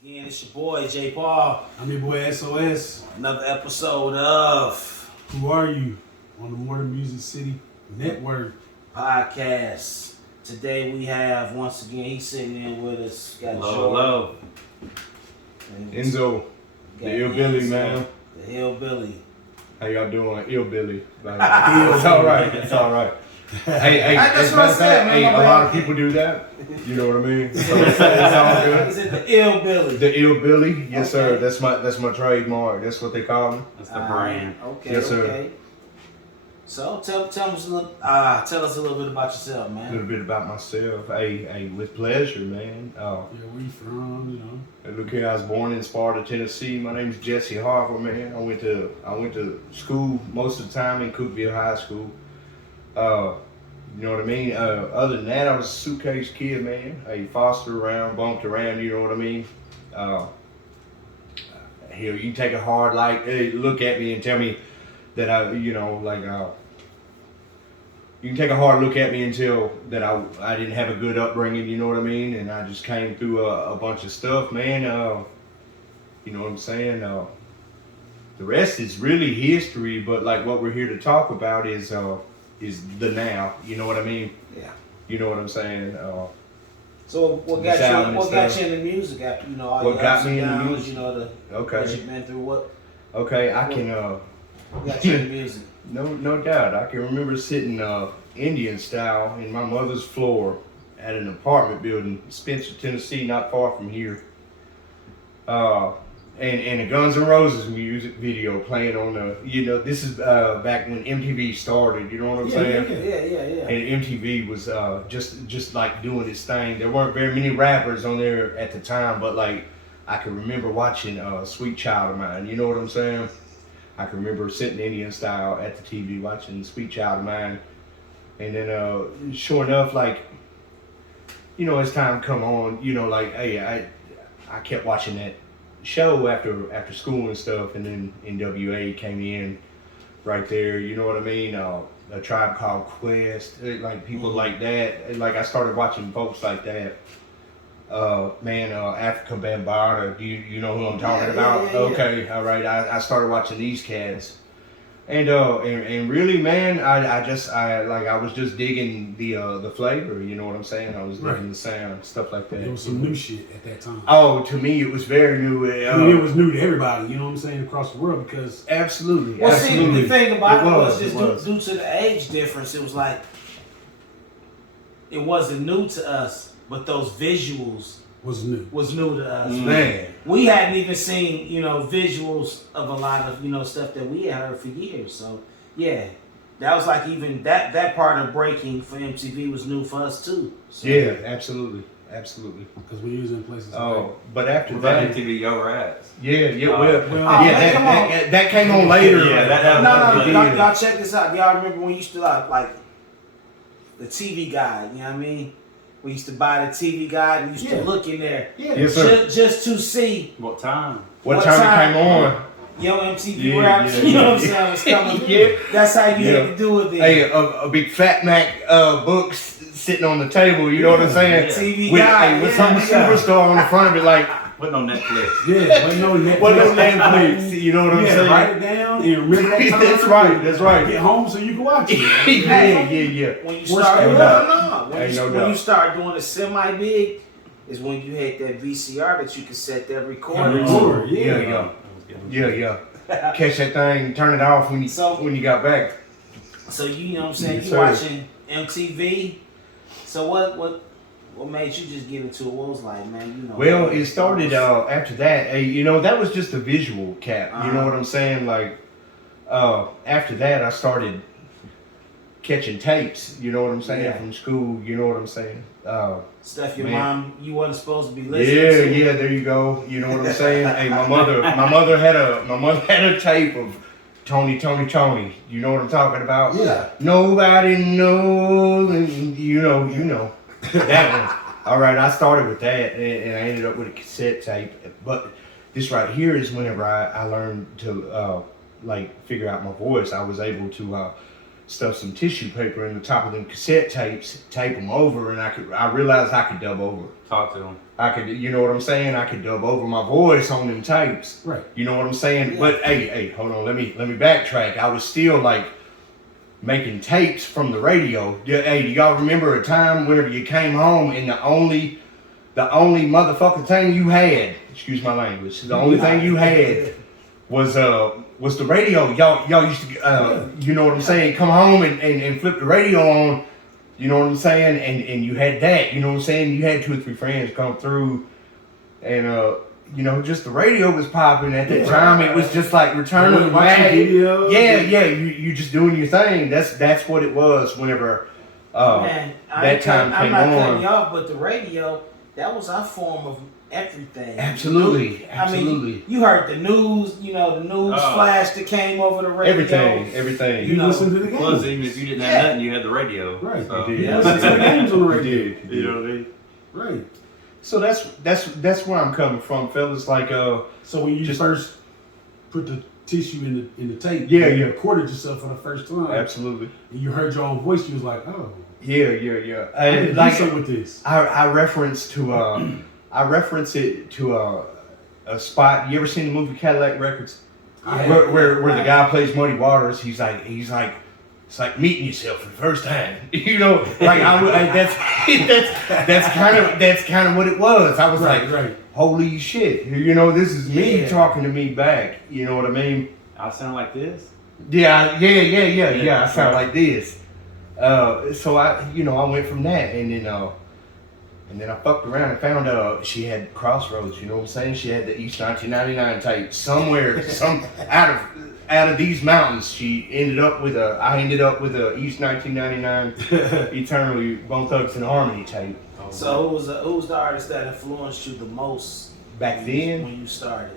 Again, it's your boy J Paul. I'm your boy SOS. Another episode of Who Are You? On the More Than Music City Network. Podcast. Today we have, once again, he's sitting in with us. Got Hello. Endzo, the Illbilly, man. The Illbilly. How y'all doing? Illbilly. It's all right. It's all right. Hey, That's what I said, man. Hey, a lot of people do that. You know what I mean? So it's all good. Is it the Illbilly? The Illbilly, yes, Okay. sir. That's my trademark. That's what they call me. That's the brand. Okay, Yes, sir. okay. So tell us a little bit about yourself, A man. little bit about myself. Hey, with pleasure, man. Where we from, you know. Look here, I was born in Sparta, Tennessee. My name's Jesse Harper, man. I went to school most of the time in Cookeville High School. You know what I mean? Other than that, I was a suitcase kid, man. I fostered around, bumped around, you know what I mean? Hell, you can take a hard look at me and tell me that you can take a hard look at me and tell that I didn't have a good upbringing, you know what I mean? And I just came through a bunch of stuff, man. You know what I'm saying? The rest is really history, but like what we're here to talk about is the now, you know what I mean? Yeah. You know what I'm saying? So what got you into music after all What your got ups me and into downs, music? what you've been through? What got you into music? No doubt. I can remember sitting Indian style in my mother's floor at an apartment building, Spencer, Tennessee, not far from here. And a Guns N' Roses music video playing on this is back when MTV started, you know what I'm saying? Yeah. And MTV was just like doing its thing. There weren't very many rappers on there at the time, but like I can remember watching Sweet Child of Mine, you know what I'm saying? I can remember sitting Indian style at the TV watching Sweet Child of Mine. And then sure enough, like, as time come on, hey, I kept watching that show after school and stuff, and then NWA came in right there, you know what I mean? A Tribe Called Quest, like people like that. Like I started watching folks like that. Africa Bambaataa, do you know who I'm talking about? Yeah. Okay, all right. I started watching these cats. And really, man, I was just digging the flavor, you know what I'm saying? I was digging the sound, stuff like that. It was some new shit at that time. Oh, to me, it was very new. It was new to everybody, you know what I'm saying, across the world, because... Absolutely. Well, absolutely. see, the thing about it was just was. due to the age difference, it was like, it wasn't new to us, but those visuals was new to us. Man. We hadn't even seen, visuals of a lot of, stuff that we had heard for years. So, yeah, that was like even that part of breaking for MTV was new for us too. So, Yeah, absolutely. Absolutely. Because we was in places But after What that... about MTV Yo Rats? That came on later. No, y'all check this out. Y'all remember when we used to like the TV guide, you know what I mean? We used to buy the TV guide and used to look in there. Yeah. Yes, sir. Just to see What time? What time it came on. Yo MTV raps, you know what I'm saying? Was coming. Yeah. That's how you had to do it then. Hey, a big Fat Mac book sitting on the table, you know what I'm saying? TV With, guide. with some superstar on the front of it, like, Wasn't on Netflix. Yeah, wasn't no Netflix. what no Netflix, you know what I'm saying? Write it down and remember that time. That's right. Get home so you can watch it. Yeah. When you start when you start doing a semi big, is when you had that VCR that you could set that recorder. Yeah. Catch that thing, turn it off when you got back. So you know what I'm saying? Yes, You sir. watching MTV. So what made you just get into it? What was like, man? Well, it started after that. That was just a visual cap. You know what I'm saying? Like after that, I started catching tapes. You know what I'm saying from school. You know what I'm saying? Stuff your mom you wasn't supposed to be listening to. Yeah. There you go. You know what I'm saying? Hey, my mother had a tape of Tony. You know what I'm talking about? Yeah. Nobody knows, and you know. That one. All right, I started with that, and I ended up with a cassette tape. But this right here is whenever I learned to figure out my voice. I was able to stuff some tissue paper in the top of them cassette tapes, tape them over, and I realized I could dub over. Talk to him. I could, you know what I'm saying? I could dub over my voice on them tapes. Right. You know what I'm saying? Yeah. But hey, hold on. Let me backtrack. I was still like making tapes from the radio. Hey, do y'all remember a time whenever you came home and the only motherfucking thing you had, excuse my language, the only thing you had was the radio. Y'all used to you know what I'm saying, come home and flip the radio on, you know what I'm saying, and you had that, you know what I'm saying, you had 2 or 3 friends come through, and you know, just the radio was popping at that time. It was just like Return of the Mac. Yeah, you just doing your thing. That's what it was whenever Man, that time I'm came not on. cutting you off, but the radio, that was our form of everything. Absolutely. I mean, you heard the news, you know, the news flash that came over the radio. Everything. You know, listen to the games. Plus, even if you didn't have nothing, you had the radio. Right. So, You did. You listen to the games on the radio. You know what I mean? Right. So that's where I'm coming from, fellas. Like So when you Just- first put the tissue in the tape, Yeah, and you yeah. recorded yourself for the first time, absolutely. and you heard your own voice, you was like, oh, Yeah. I can do Like something with this. I reference it to a spot. You ever seen the movie Cadillac Records? I Where the guy plays Muddy Waters. He's like it's like meeting yourself for the first time. You know, like that's kind of what it was. I was like, right. holy shit, you know, this is me Yeah. talking to me back. You know what I mean? I sound like this. Yeah. I sound like this. So I went from that, and then I fucked around and found she had Crossroads. You know what I'm saying? She had the East 1999 tape somewhere, out of these mountains. I ended up with a East 1999 Eternally Bone Thugs and Harmony tape. So who was the artist that influenced you the most Back then, when you started?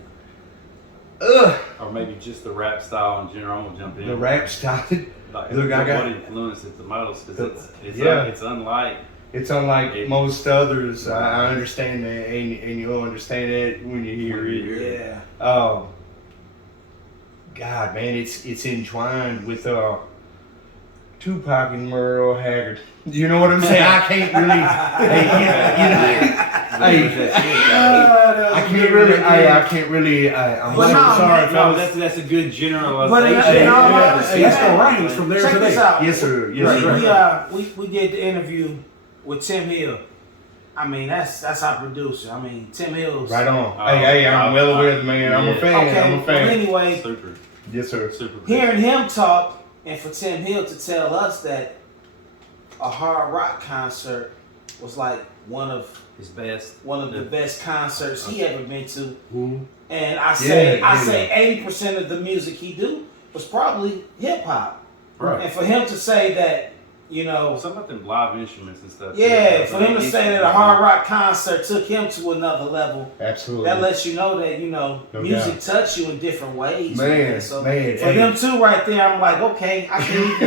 Or maybe just the rap style in general. I'm gonna jump in. the rap started. Like, Look, I got- what influenced it the most? Because Yeah. it's unlike. It's unlike most others. I understand that, and you'll understand that when you hear it. Yeah. God, man, it's entwined with Tupac and Merle Haggard. You know what I'm saying? I can't really, I can't really. I'm But so no, sorry, man, fellas. That's a good But generalization. in all honesty, That's the range from there check to this there. out. Yes, sir. We, Yes, sir. we did the interview with Tim Hill. I mean, that's our producer. I mean, Tim Hill's Right on. Oh, Hey, I'm well aware of the man. I'm a yeah. fan. Okay. I'm a Well, fan. anyway, Super. Yes, sir. Super. hearing him talk and for Tim Hill to tell us that a hard rock concert was like one of His best. the best concerts he ever been to. Mhm. And I say Yeah. 80% of the music he do was probably hip hop. Right. And for him to say that, you know, Something about them live instruments and stuff. yeah, for him to say that a hard rock concert took him to another level, Absolutely. that lets you know that, you know, No music touched you in different ways. Man, So man, for hey. them two right there, I'm like, okay, I can't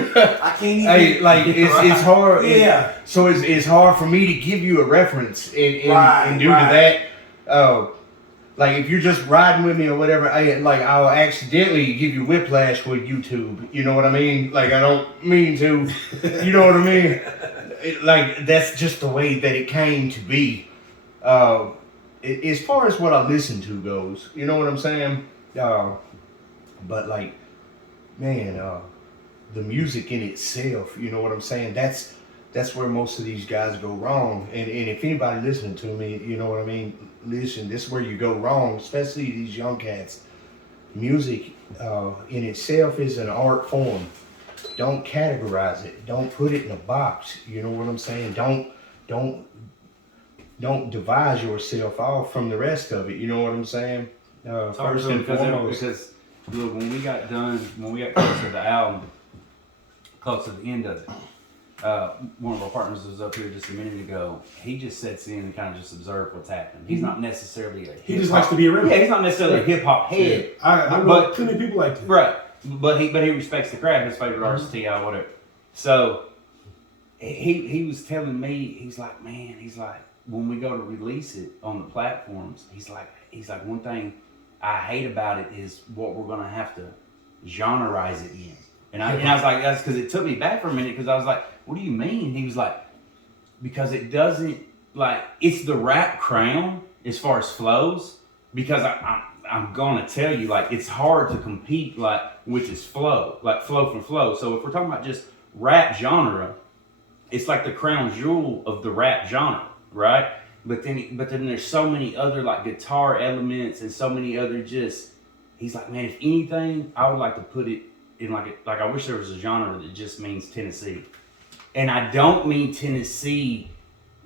even Hey, like it's hard. Yeah. So it's hard for me to give you a reference, and due Right. to that, like if you're just riding with me or whatever, I'll accidentally give you whiplash with YouTube. You know what I mean? Like I don't mean to. You know what I mean? Like that's just the way that it came to be. As far as what I listen to goes, you know what I'm saying? But like, man, the music in itself, you know what I'm saying? That's where most of these guys go wrong. And if anybody listening to me, you know what I mean? Listen, this is where you go wrong, especially these young cats. Music in itself is an art form. Don't categorize it. Don't put it in a box. You know what I'm saying? Don't divide yourself off from the rest of it. You know what I'm saying? First and foremost. Because look, when we got close to the album, close to the end of it, one of our partners was up here just a minute ago. He just sits in and kind of just observes what's happening. He's not necessarily He just likes to be around. Yeah, he's not necessarily a hip hop head. I know But- plenty of people like that. Right. But he respects the craft, his favorite artist, T.I., whatever. So he was telling me, he's like, man, when we go to release it on the platforms, he's like, one thing I hate about it is what we're gonna have to genreize it in. And I was like, that's because it took me back for a minute because I was like, what do you mean? He was like, because it doesn't, like, it's the rap crown as far as flows, because I'm gonna tell you, like, it's hard to compete, like, which is flow, like flow from flow. So if we're talking about just rap genre, it's like the crown jewel of the rap genre, right? But then there's so many other like guitar elements and so many other just. He's like, man, if anything, I would like to put it in like I wish there was a genre that just means Tennessee, and I don't mean Tennessee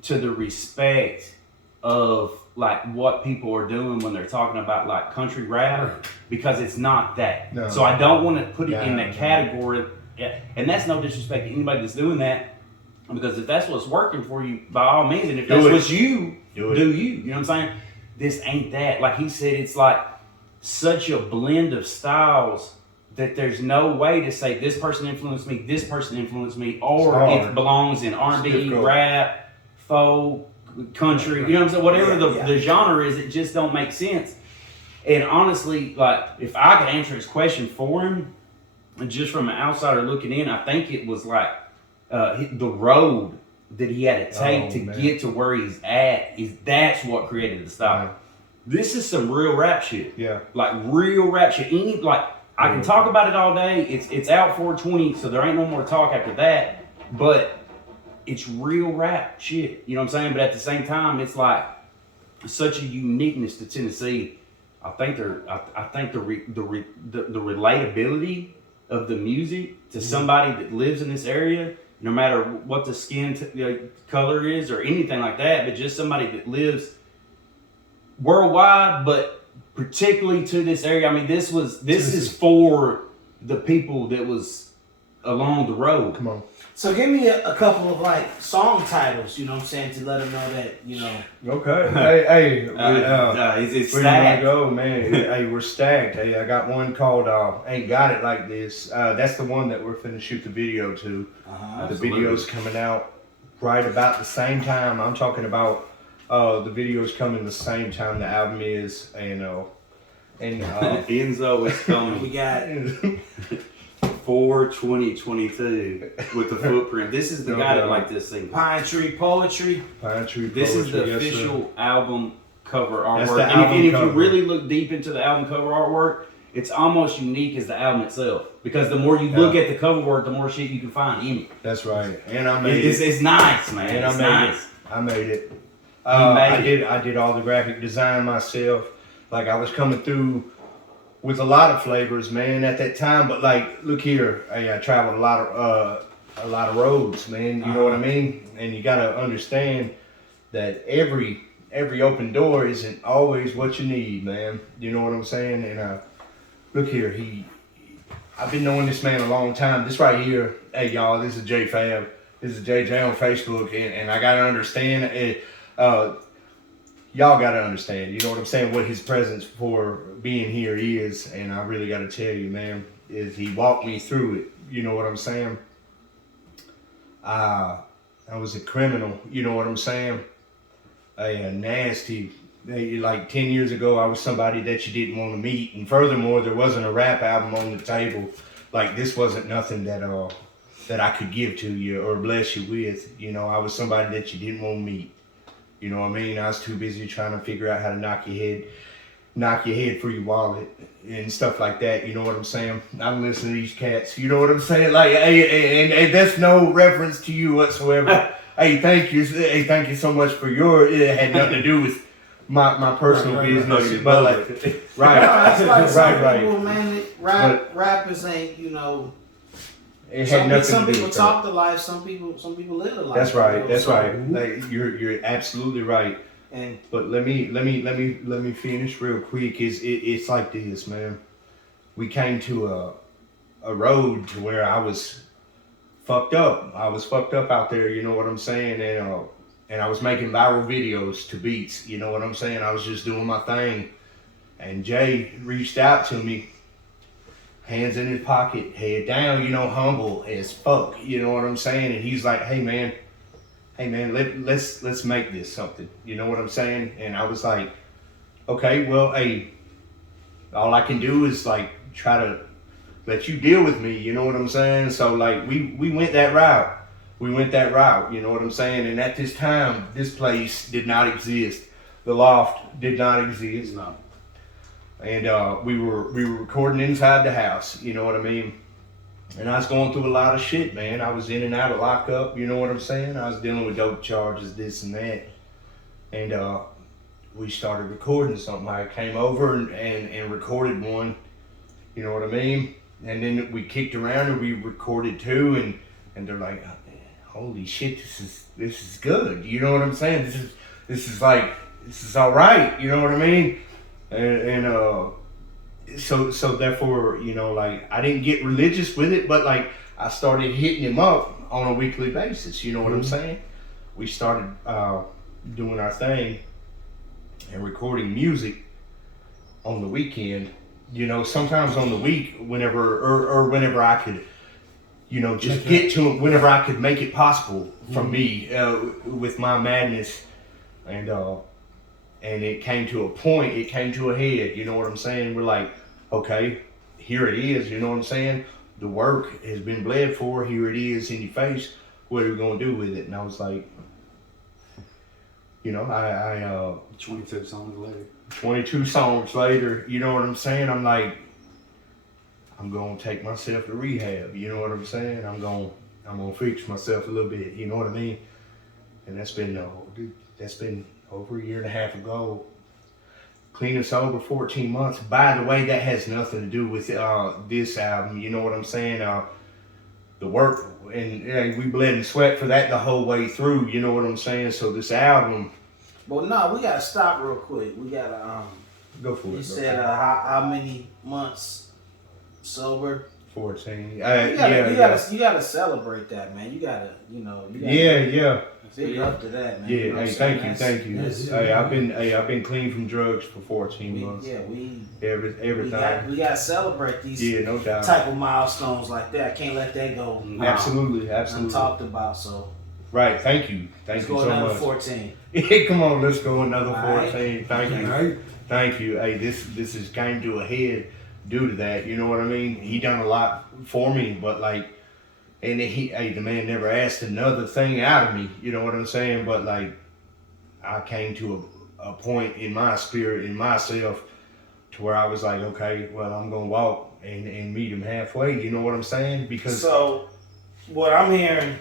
to the respect of like what people are doing when they're talking about like country rap, because it's not that. No. So I don't want to put it in that category, and that's no disrespect to anybody that's doing that, because if that's what's working for you, by all means, and if that's what you do, you know what I'm saying? This ain't that. Like he said, it's like such a blend of styles that there's no way to say this person influenced me, or it belongs in R&B, rap, folk, country, you know what I'm saying? Whatever the genre is, it just don't make sense. And honestly, like, if I could answer his question for him, and just from an outsider looking in, I think it was like the road that he had to take get to where he's at, that's what created the style. Right. This is some real rap shit. Yeah. Like real rap shit. I can talk about it all day. It's out 420, so there ain't no more talk after that. But it's real rap shit. You know what I'm saying? But at the same time, it's like such a uniqueness to Tennessee. I think the relatability of the music to somebody that lives in this area, no matter what the skin color is or anything like that, but just somebody that lives worldwide, but particularly to this area. I mean, this is for the people that was along the road. Come on. So give me a couple of like song titles, you know what I'm saying, to let them know that, you know. Okay. Hey, it's where stacked. you wanna go, man? Hey, we're stacked. Hey, I got one called "Ain't Got It Like This." That's the one that we're finna shoot the video to. The video's coming out right about the same time. I'm talking about the video's coming the same time the album is, and Enzo is coming. We got 4/20/22 with the footprint. This is the guy that liked this single. Pine Tree Poetry. This is the official album cover That's artwork. the And if you cover. really look deep into the album cover artwork, it's almost unique as the album itself. Because the more you look at the cover work, the more shit you can find in it. That's right. And I made it. It's nice, man. And It's nice. I made it. I did all the graphic design myself. Like I was coming through with a lot of flavors, man, at that time. But like, look here, hey, I traveled a lot of roads, man. You know what I mean? And you gotta understand that every open door isn't always what you need, man. You know what I'm saying? And look here, I've been knowing this man a long time. This right here, hey y'all, this is J Fab. This is JJ on Facebook, and I gotta understand it. Y'all gotta understand, you know what I'm saying, what his presence for being here is, and I really gotta tell you, man, is he walked me through it, you know what I'm saying? I was a criminal, you know what I'm saying? A nasty, like 10 years ago, I was somebody that you didn't want to meet, and furthermore, there wasn't a rap album on the table. Like, this wasn't nothing that I could give to you or bless you with, you know, I was somebody that you didn't want to meet. You know what I mean? I was too busy trying to figure out how to knock your head for your wallet and stuff like that. You know what I'm saying? I'm listening to these cats. You know what I'm saying? Like, hey, and that's no reference to you whatsoever. Hey, thank you. Hey, thank you so much for it had nothing to do with my personal business. But like, That's like some right. people, man, rappers ain't, you know. It had nothing Some to do people with talk the life, some people live the life. That's right. You know? That's So, right. Like, you're absolutely right. And But let me finish real quick. It's like this, man. We came to a road to where I was fucked up. I was fucked up out there. You know what I'm saying? And I was making viral videos to beats. You know what I'm saying? I was just doing my thing. And Jay reached out to me. Hands in his pocket, head down, you know, humble as fuck, you know what I'm saying? And he's like, hey man, let's make this something, you know what I'm saying? And I was like, okay, well, hey, all I can do is like try to let you deal with me. You know what I'm saying? So like we went that route. We went that route. You know what I'm saying? And at this time, this place did not exist. The loft did not exist. No. And we were recording inside the house. You know what I mean? And I was going through a lot of shit, man. I was in and out of lockup. You know what I'm saying? I was dealing with dope charges, this and that. And we started recording something. I came over and recorded one. You know what I mean? And then we kicked around and we recorded two, and they're like, holy shit, this is good. You know what I'm saying? This is all right. You know what I mean? And so therefore, you know, like I didn't get religious with it, but like I started hitting him up on a weekly basis. You know what I'm saying? We started doing our thing and recording music on the weekend. You know, sometimes on the week, whenever I could, you know, just get to it, whenever I could make it possible for me with my madness, and it came to a point, it came to a head. You know what I'm saying? We're like, okay, here it is. You know what I'm saying? The work has been bled for. Here it is in your face. What are we gonna do with it? And I was like, you know, I 22 songs later. 22 songs later, you know what I'm saying? I'm like, I'm gonna take myself to rehab. You know what I'm saying? I'm gonna fix myself a little bit. You know what I mean? And that's been over a year and a half ago. Clean and sober 14 months. By the way, that has nothing to do with this album. You know what I'm saying? The work, and we bled and sweat for that the whole way through. You know what I'm saying? So this album. Well, no, we gotta stop real quick. We gotta Go for it. You said how many months sober? 14. You gotta celebrate that, man. You gotta Yeah. big up to that, man. Yeah, You know what hey, I'm saying? thank you. Hey, I've been clean from drugs for 14 months. Everything. We gotta celebrate these No doubt. type of milestones like that. I can't let that go. Absolutely. Talked about. So Right, thank you. let's Thank you go so another much. 14. Yeah, come on, let's go another All right. 14. Thank you. All right. Thank you. Hey, this has came to a head due to that. You know what I mean? He done a lot for me, but like, and the man never asked another thing out of me. You know what I'm saying? But like, I came to a point in my spirit, in myself, to where I was like, okay, well, I'm gonna walk and meet him halfway. You know what I'm saying? Because So what I'm hearing,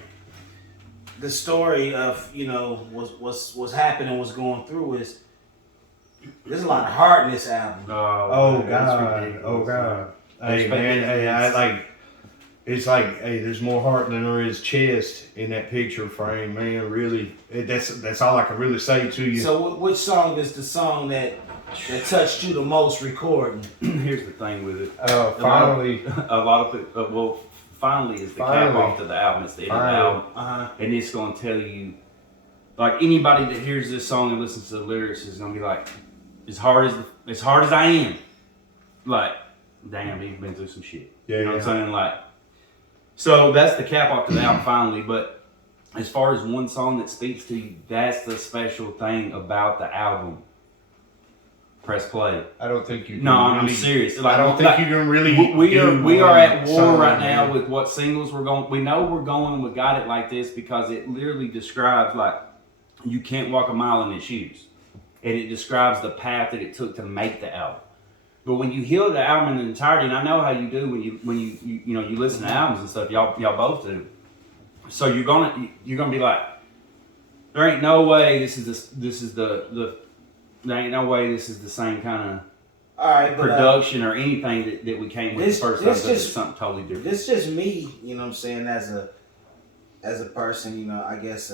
the story of what's happening, what's going through is there's a lot of heart in this album. Oh man, God! it's Oh ridiculous. God! Hey man, it's like there's more heart than there is chest in that picture frame, man. Really, that's all I can really say to you. So which song is the song that touched you the most recording? Here's the thing with it. Finally, A lot of it. Finally is the cap off to the album. It's the end of the album, and it's gonna tell you, like anybody that hears this song and listens to the lyrics is gonna be like, as hard as I am, like, damn, he's been through some shit. Yeah, you know what I'm saying? Like, so that's the cap off to the album finally. But as far as one song that speaks to you, that's the special thing about the album. Press play. I don't think you can. No, really, I'm serious. Like, I don't think you can really. We are at war song, right now man. with what singles we're going. We know we're going with Got It Like This because it literally describes like you can't walk a mile in its shoes, and it describes the path that it took to make the album. But when you hear the album in entirety, and I know how you do when you listen to albums and stuff, y'all both do. So you're gonna be like, there ain't no way this is the there ain't no way this is the same kind of production or anything that we came with the first time. But it's something totally different. This just me, you know what I'm saying, as a person, you know, I guess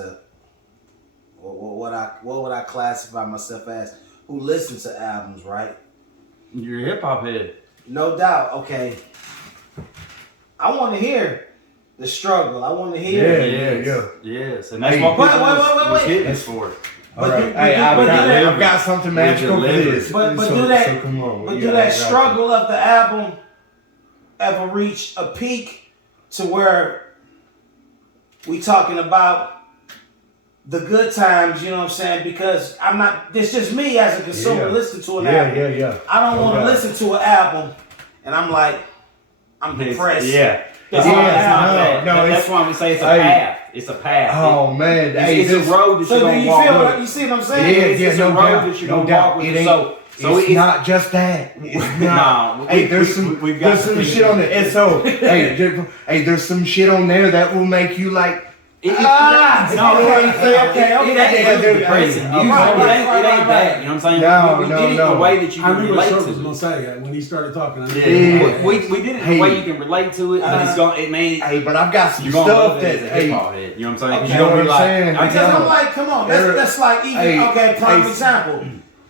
what would I classify myself as, who listens to albums, right? You're a hip hop head. No doubt. Okay. I want to hear the struggle. I want to hear Yes. And that's what people was hitting us for. All right. Hey, I've got something magical for this. But so, do that. So come on. But do that struggle of the album ever reach a peak to where we talking about the good times? You know what I'm saying? Because I'm not. It's just me as a consumer listening to an album. Yeah. I don't want to listen to an album, and I'm like, I'm depressed. Yeah. That's It's all not I have. that. No, That's it's- why we say it's a hey. path. It's a path. Oh man, It's a road that So you're do you gonna walk. feel with. what you see what I'm saying? It's a no road doubt, that you're no gonna doubt. walk with. It ain't- So it's not just that. It's not. No, Hey, there's some shit on it. So, hey, there's some shit on there that will make you like. Okay. Okay. It ain't dude, depressing. hey, You know, right, it ain't right, that. right. You know what I'm saying? No, we no, did it in no. a way that you I can remember relate what to was it. gonna say when he started talking. Yeah. We did it in a way you can relate to it, but it's going. It may. Hey, but I've got some You're gonna stuff love that. it as a Hey, hip hop head. You know what I'm saying? 'Cause Okay. you know what I'm like, saying? I Because tell I'm them, like, come on, that's like even Hey, okay. Prime hey, example.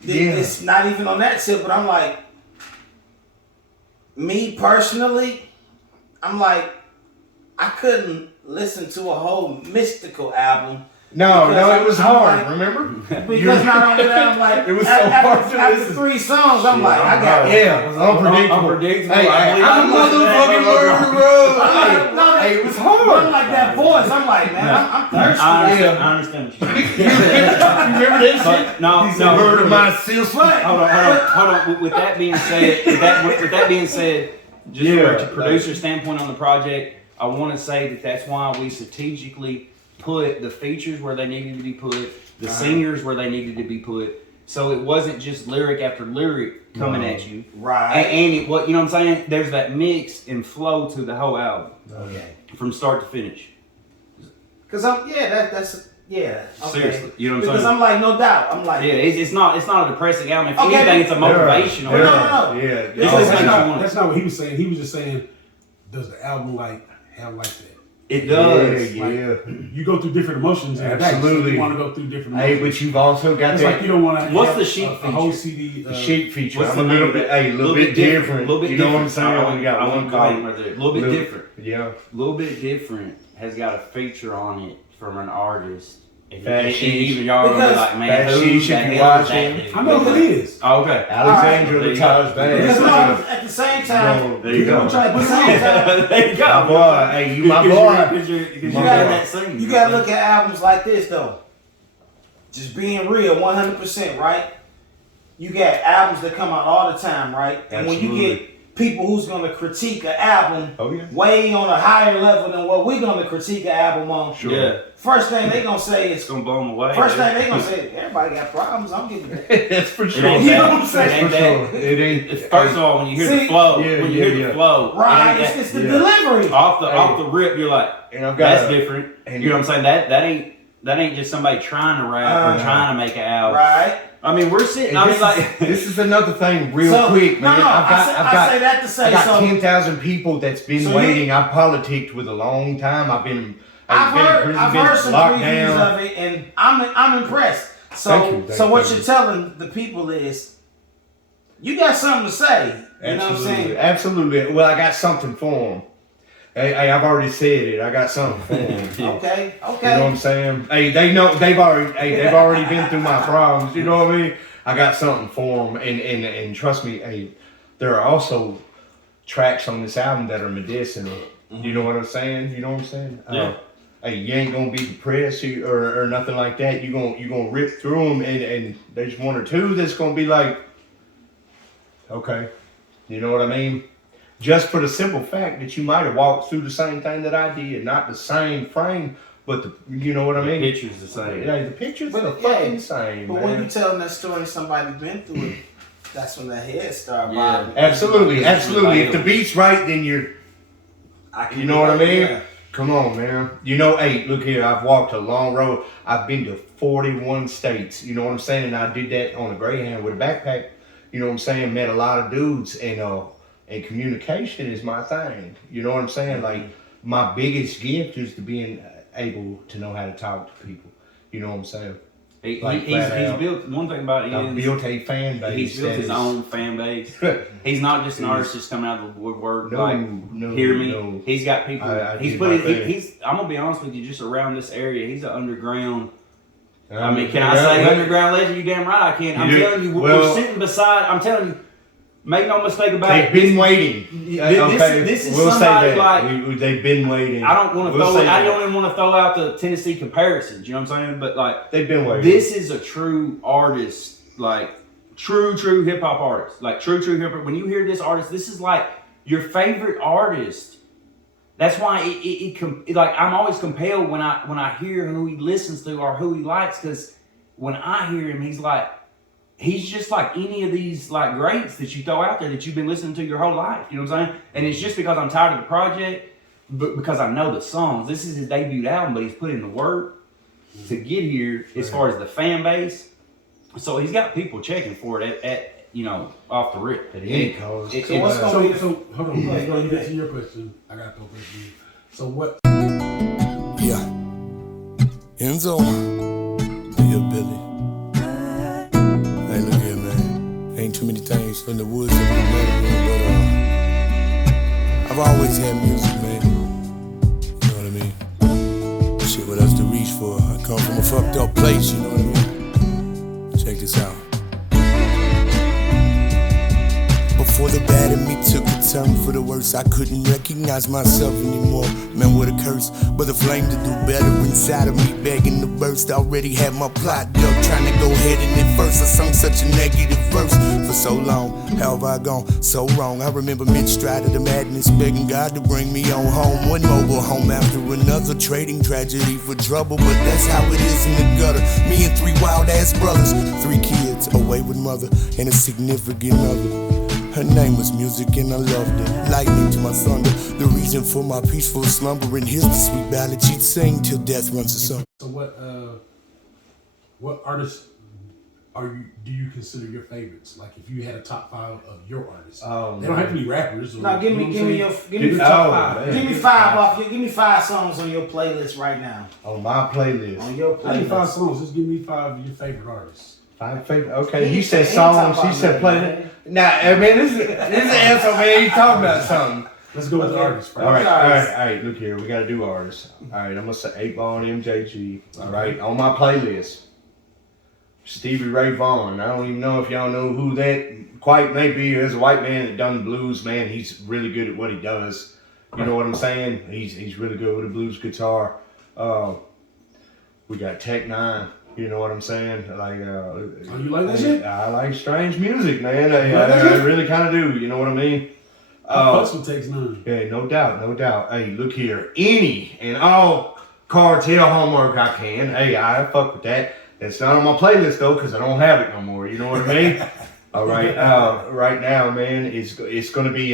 yeah. It's not even on that tip, but I'm like, me personally, I'm like, I couldn't listen to a whole mystical album. No, Because it was I'm hard. like- Remember? Because not only that, I'm like, It was so hard to after listen. 3 songs, I'm like, I got Yeah, unpredictable. Unpredictable. Hey, I believe I'm a I listened to that motherfucking motherfucker. murderer. Hey, it was I'm hard. like that voice. I'm like, man, I'm thirsty. I understand what you're saying. Remember that shit? But no, He said, murder my sister. Hold on. With that being said, with that being said, just Yeah, from a producer standpoint on the project, I want to say that that's why we strategically put the features where they needed to be put, the singers where they needed to be put, so it wasn't just lyric after lyric coming at you. Right. And it, what you know what I'm saying? There's that mix and flow to the whole album Okay. from start to finish. Cause that's okay. Seriously, you know what I'm Because saying? I'm like, no doubt. I'm like, Yeah, it's not a depressing album. If Okay, anything, it's a motivational. No, no, album. no. Yeah. It's That's, just that's, like not, you want. that's not what he was saying. He was just saying, does the album like have like that? It does. Yeah. You go through different emotions in a day, so Absolutely. you want to go through different Hey, emotions. but you've also got It's that like you don't want to. What's have the sheet a whole feature? CD? the sheet feature. What's I'm the a little name bit, of it? a little bit different. A little bit You know different. what I'm saying? I only got one comment comment. right there. A little bit different. Yeah. A little bit different has got a feature on it from an artist. And Fat and Sheesh. even y'all gonna be Because- like, man, Fat who Sheesh, the if you hell watch is that him. dude? I know who it is. Oh, okay. Alexandra There the you Taj go. Band. because There no, at the same time, There you go. at the same time, There you go. My boy, hey, you my boy. Because you're My in boy. that scene. you gotta look at albums like this though. Just being real, 100%, right? You got albums that come out all the time, right? And when you Absolutely. get people who's gonna critique an album Oh yeah. way on a higher level than what we're gonna critique an album on, Sure. Yeah. first thing they gonna say is, It's gonna blow them away. first dude. thing they gonna say, everybody got problems. I'm getting that. That's for It sure. ain't You know that. what I'm saying? It ain't For that. sure. It ain't. First of all, when you hear See, the flow, yeah, when you yeah, hear yeah. the flow, Right? it ain't It's the yeah. delivery. off the rip, you're like, And I've got that's different. and- You know what I'm saying? That ain't just somebody trying to rap or trying to make an album. Right? I mean, we're sitting. And I mean, this, like, this is another thing, real So- quick, no, man. no, I say that to I say got so. 10,000 people that's been So you- waiting. I've politicked with a long time. I've been in prison, I've been heard some locked previews down. of it, and I'm impressed. So Thank you, so what thank you're telling the people is, you got something to say. You know what I'm saying? Absolutely. Well, I got something for them. Hey, I've already said it. I got something for them. Okay, You know what okay. I'm saying? Hey, they know they've already been through my problems. You know what I mean? I got something for them, and trust me, hey, there are also tracks on this album that are medicinal. You know what I'm saying? You know what I'm saying? Yeah. Hey, you ain't gonna be depressed or nothing like that. You gonna rip through them, and there's one or two that's gonna be like, okay, you know what I mean? Just for the simple fact that you might have walked through the same thing that I did, not the same frame, but you know what I the mean? picture's the same. Yeah, the pictures But, are the yeah, fucking same, But man. when you telling that story and somebody been through it, that's when that head start Yeah. bobbing. Absolutely, absolutely. If the relatable. beat's right, then you're. I can You know what I mean? yeah. Come on, man. You know, hey, look here. I've walked a long road. I've been to 41 states. You know what I'm saying? And I did that on a Greyhound with a backpack. You know what I'm saying? Met a lot of dudes, and communication is my thing. You know what I'm saying? Like my biggest gift is to being able to know how to talk to people. You know what I'm saying? He's flat out. built one thing about it I've is built a fan base. he's built that his is- own fan base. He's not just an artist just coming out of the woodwork. No, like, no, hear me. no. He's got people. I He's did put my it. thing. He's. I'm gonna be honest with you. Just around this area, he's an underground. I Um, mean, can I say underground legend? You damn right I can. I'm You do. telling you, we're Well- sitting beside. I'm telling you, make no mistake about They've it. been waiting. This is we'll somebody say that. like- they've been waiting. I don't want to We'll throw. say I that. don't even want to throw out the Tennessee comparisons. You know what I'm saying? But like, They've been waiting. this is a true artist, like true hip hop artist, like true hip hop. When you hear this artist, this is like your favorite artist. That's why like I'm always compelled when I hear who he listens to or who he likes, because when I hear him, he's just like any of these like greats that you throw out there that you've been listening to your whole life. You know what I'm saying? And it's just because I'm tired of the project, but because I know the songs. This is his debut album, but he's put in the work to get here as far as the fan base. So he's got people checking for it at off the rip. So what's going to be? So hold on. Go ahead. Answer your question. I got no question. So what? Yeah. Enzo. Illbilly. Hey, look here, man. Ain't too many things from the woods that we met, but I've always had music, man. You know what I mean? Shit, what else to reach for? I come from a fucked up place, you know what I mean? Check this out. Before the bad in me took a turn for the worse, I couldn't recognize myself anymore. Man, what a curse, but the flame to do better inside of me begging to burst. Already had my plot up, trying to go ahead and at first I sung such a negative verse for so long. How have I gone so wrong? I remember mid-stride of the madness, begging God to bring me on home. One mobile home after another, trading tragedy for trouble, but that's how it is in the gutter. Me and 3 wild-ass brothers, 3 kids, away with mother, and a significant other. Her name was music and I loved it. Lightning to my thunder, the reason for my peaceful slumber. And here's the sweet ballad she'd sing till death runs us up. So what artists do you consider your favorites? Like if you had a top 5 of your artists, they don't have to be rappers. No, give me top 5. Give me 5 off. Give me 5 songs on your playlist right now. On my playlist. On your I need 5 playlist. songs. Just give me 5 of your favorite artists. 5 favorite. Okay, he said songs. He said playlist. Nah, I mean this is an answer, man. You talking about something? Let's go with the artists first. All right. Look here, we gotta do artists. All right, I'm gonna say 8 Ball and MJG. All right, on my playlist, Stevie Ray Vaughan. I don't even know if y'all know who that quite may be. There's a white man that done blues. Man, he's really good at what he does. You know what I'm saying? He's really good with a blues guitar. We got Tech Nine. You know what I'm saying? Like, you like that shit? I like strange music, man. I really kind of do. You know what I mean? That's what takes 9. Yeah, no doubt. Hey, look here. Any and all cartel homework I can. Hey, I fuck with that. It's not on my playlist though, cause I don't have it no more. You know what I mean? All right. Right now, man, it's gonna be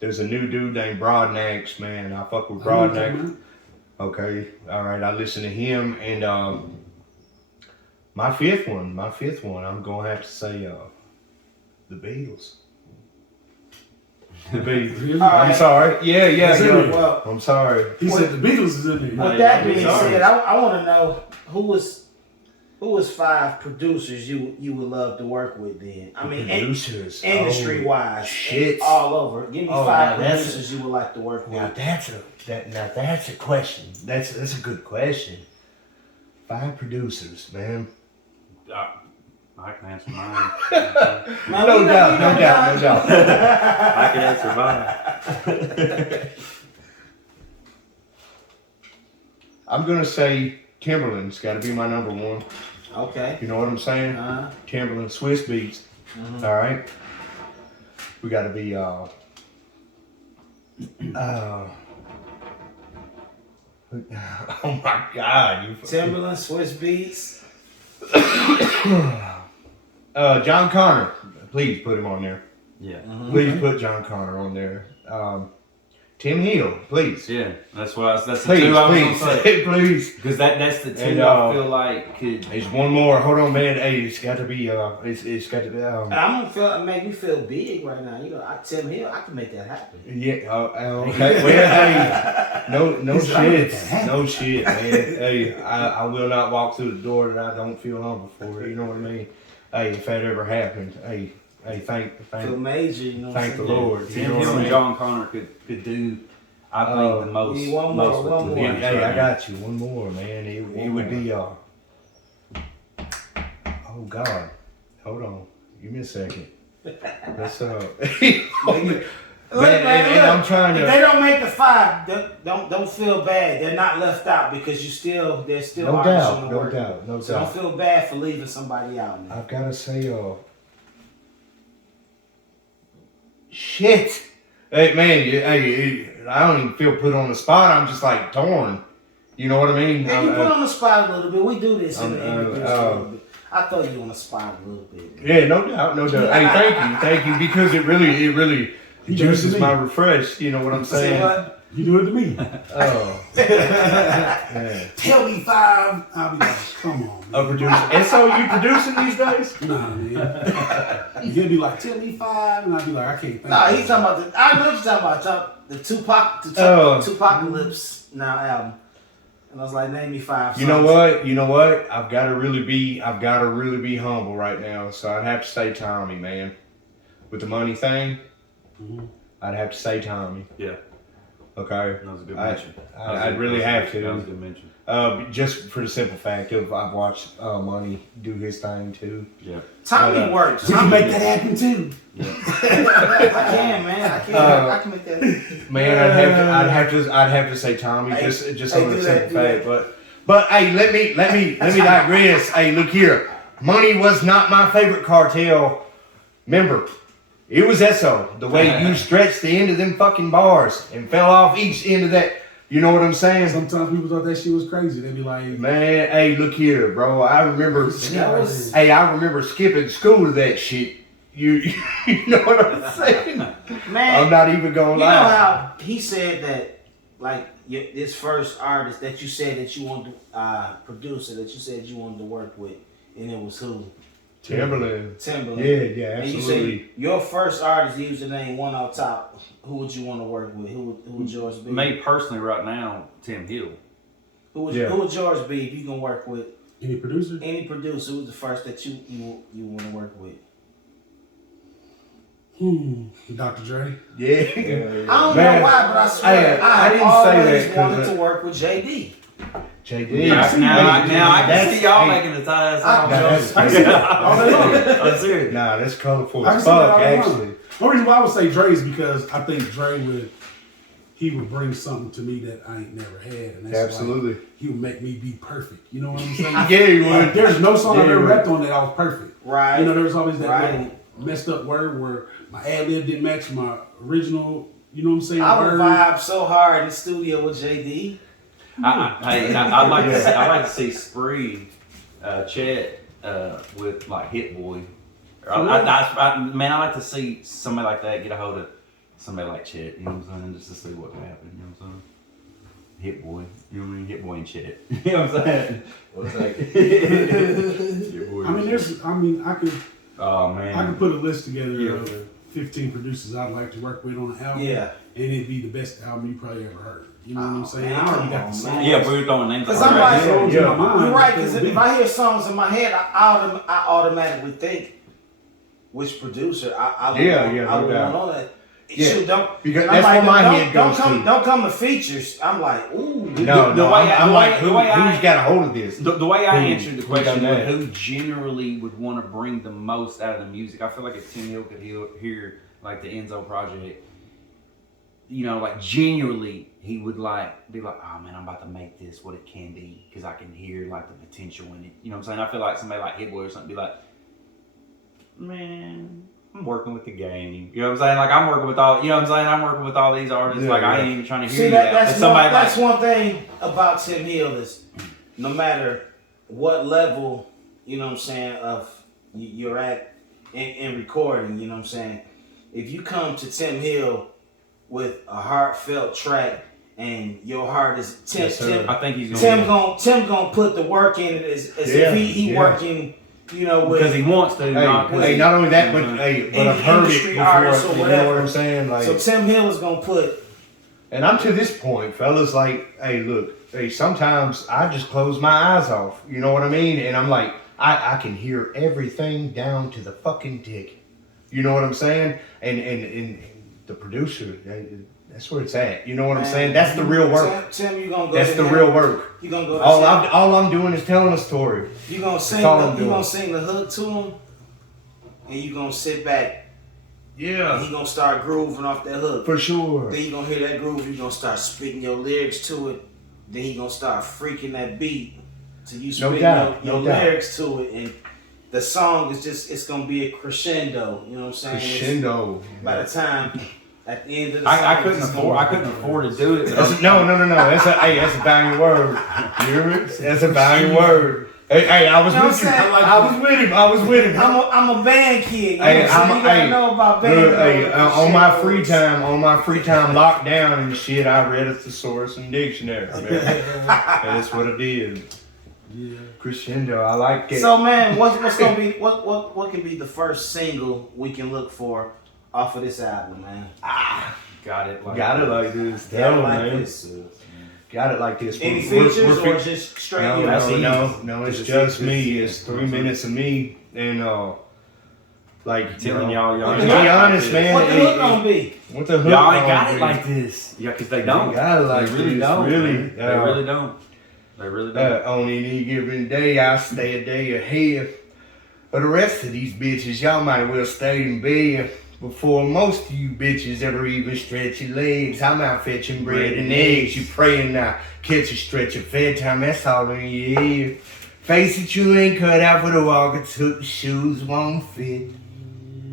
there's a new dude named Broadnax, man. I fuck with Broadnax. Okay. All right. I listen to him and my fifth one, I'm gonna have to say the Beatles. The Beatles. Really? I'm sorry. Yeah. Well, I'm sorry. He said the Beatles is in there. with that being said, I want to know who was 5 producers you would love to work with then? I mean, Producers. industry wise, shit. all over. Give me Oh, 5 now that's producers you would like to work Now with. that's a question. That's a good question. 5 producers, man. I can answer mine. No doubt. I can answer mine. I'm gonna say Timberland's got to be my number 1. Okay. You know what I'm saying? Timberland, Swiss Beats. Mm-hmm. All right. We got to be oh my God! Timberland, Swiss Beats. John Connor, please put him on there. Yeah. Please put John Connor on there. Tim Hill, please. Yeah. That's the Please, 2 I was gonna say. please. Because that's the 2 And, I feel like could. There's one more. Hold on, man. Hey, it's got to be. It's got to be. I'm gonna make me feel big right now. You know, Tim Hill, I can make that happen. Yeah. Okay. Well, hey, no shit. No shit, man. Hey, I will not walk through the door that I don't feel humble for. You know what I mean? Hey, if that ever happened, hey, Feel major, you know. Thank the Lord. Tim Hill and John Connor could do, I think, the most. need one more, most one with more. the Hey, right I now. got you. One more, man. It would be oh God. Hold on. Give me a second. Let's Man, I'm trying to. If they don't make the 5, don't feel bad. They're not left out because there's still No artists doubt, on the no work. doubt, no So doubt. don't feel bad for leaving somebody out, man. I've got to say, shit. Hey man, I don't even feel put on the spot. I'm just like torn. You know what I mean? Hey, you put on the spot a little bit. We do this in the interviews a little bit. I throw you on the spot a little bit. Yeah, no doubt. Hey, thank you, because it really juices my refresh. You know what I'm saying? Say what? You do it to me. Oh, yeah. Tell me 5. I'll be like, come on, man. A producer. And so you producing these days? Nah, man. He'll be like, tell me 5, and I'll be like, I can't think. Nah, he's talking about I know what you're talking about. The Tupacalypse Now album. And I was like, name me 5 songs. You know what? I've got to really be humble right now. So I'd have to say Tommy, man. With the money thing, I'd have to say Tommy. Yeah. Okay. That was a good mention. I'd really have to. That was a good mention. Just for the simple fact of I've watched Money do his thing too. Yeah. Tommy works. We can make that happen too. I can, man. I can make that happen. Man, I'd have to say Tommy, just on the simple fact. But hey, let me digress. Hey, look here. Money was not my favorite cartel member. It was Endzo. The way you stretched the end of them fucking bars and fell off each end of that. You know what I'm saying? Sometimes people thought that shit was crazy. They'd be like, man, hey, look here, bro. I remember skipping school to that shit. You know what I'm saying? Man, I'm not even gonna lie. You know how he said that, like, this first artist that you said that you wanted to producer that you said you wanted to work with, and it was who? Timberland. Yeah, absolutely. And you said your first artist, you used to name one off top. Who would you want to work with? Who would yours be? Me personally, right now, Tim Hill. Who would yours be if you can work with? any producer? Any producer. Who's the first that you want to work with? Dr. Dre. Yeah. I don't know why, but I swear I didn't always say that wanted to work with JD. JD. Now I can see y'all making the ties. I'm serious. Nah, that's colorful I as can see that fuck, all along. actually. The reason why I would say Dre is because I think Dre would bring something to me that I ain't never had, and that's Absolutely. Like, he would make me be perfect. You know what I'm saying? Yeah, he would. Like, there's no song I've ever rapped on that I was perfect. Right. You know, there was always that little messed up word where my ad lib didn't match my original. You know what I'm saying? I would vibe so hard in the studio with JD. I'd like to see Spree, Chet, with like Hit Boy. I like to see somebody like that get a hold of somebody like Chet. You know what I'm saying? Just to see what can happen. You know what I'm saying? Hit Boy. You know what I mean? Hit Boy and Chet. You know what I'm saying? What's that? I could. Oh man. I could put a list together of 15 producers I'd like to work with on an album. Yeah. And it'd be the best album you probably ever heard. You know what I'm saying? Man, I already come got on, the song. man. Yeah, we were throwing names. Because I'm like, You're right, because if I hear songs in my head, I automatically think which producer I would want on that. Yeah. Shoot, don't, Because I'm that's like, what my head goes to. Don't come to features. I'm like, ooh. Who's got a hold of this? The way I answered the question done was that? who generally would want to bring the most out of the music. I feel like if Tim Hill could hear like the Endzo project, you know, like genuinely, he would like be like, oh man, I'm about to make this what it can be because I can hear like the potential in it. You know what I'm saying? I feel like somebody like Hit Boy or something be like, man, I'm working with the game. You know what I'm saying? Like I'm working with all. You know what I'm saying? I'm working with all these artists. I ain't even trying to hear you out. That's one thing about Tim Hill is no matter what level, you know what I'm saying, of you're at in recording, you know what I'm saying. If you come to Tim Hill with a heartfelt track and your heart is Tim, I think he's gonna Tim gonna put the work in it as if he working, you know, with, because he wants to. Not only that, but I've heard it before. You know what I'm saying? Like, so Tim Hill is gonna put. And I'm to this point, fellas. Like, hey, look, sometimes I just close my eyes off. You know what I mean? And I'm like, I can hear everything down to the fucking tick. You know what I'm saying? And the producer, that's where it's at. You know what I'm saying? That's the real work. Tim, you gonna go. That's the real work. You gonna go. All I'm doing is telling a story. You gonna sing. You gonna sing the hook to him, and you gonna sit back. Yeah. And he gonna start grooving off that hook. For sure. Then you gonna hear that groove. You gonna start spitting your lyrics to it. Then he gonna start freaking that beat till you spitting your lyrics to it, and the song is just, it's gonna be a crescendo. You know what I'm saying? Crescendo. By the time At the end of the I song, couldn't just afford. I couldn't afford to do it. but No. That's a valiant word. You hear me? That's a valiant word. Hey, I was You know with you. what I'm saying? I was with him. I'm a band kid. You Hey, know, so you gotta know about band. Look, hey, and on my free shit. time, locked down and shit, I read a thesaurus and dictionary, man. And that's what I did. Yeah. Crescendo, I like it. So man, what's gonna be what can be the first single we can look for off of this album, man? got it. Got it like this. Got it Tell like man. this. Got it like this. Any We're- features we're or just straight? No, you know? no, it's Just just features, me. yeah. It's 3 minutes of me, and like Telling y'all, to ain't be got honest, this. man. What the hook gonna be? What the hook? Y'all ain't gonna got it be? like this. Yeah, because they They don't. got it like They really this, don't. really. man. They really don't. They really don't. On any given day, I stay a day ahead. But the rest of these bitches, y'all might well stay in bed. Before most of you bitches ever even stretch your legs, I'm out fetching bread and eggs. You praying now, catch a stretch of fed time, that's all in your ear. Face it, you ain't cut out for the walk until the shoes won't fit.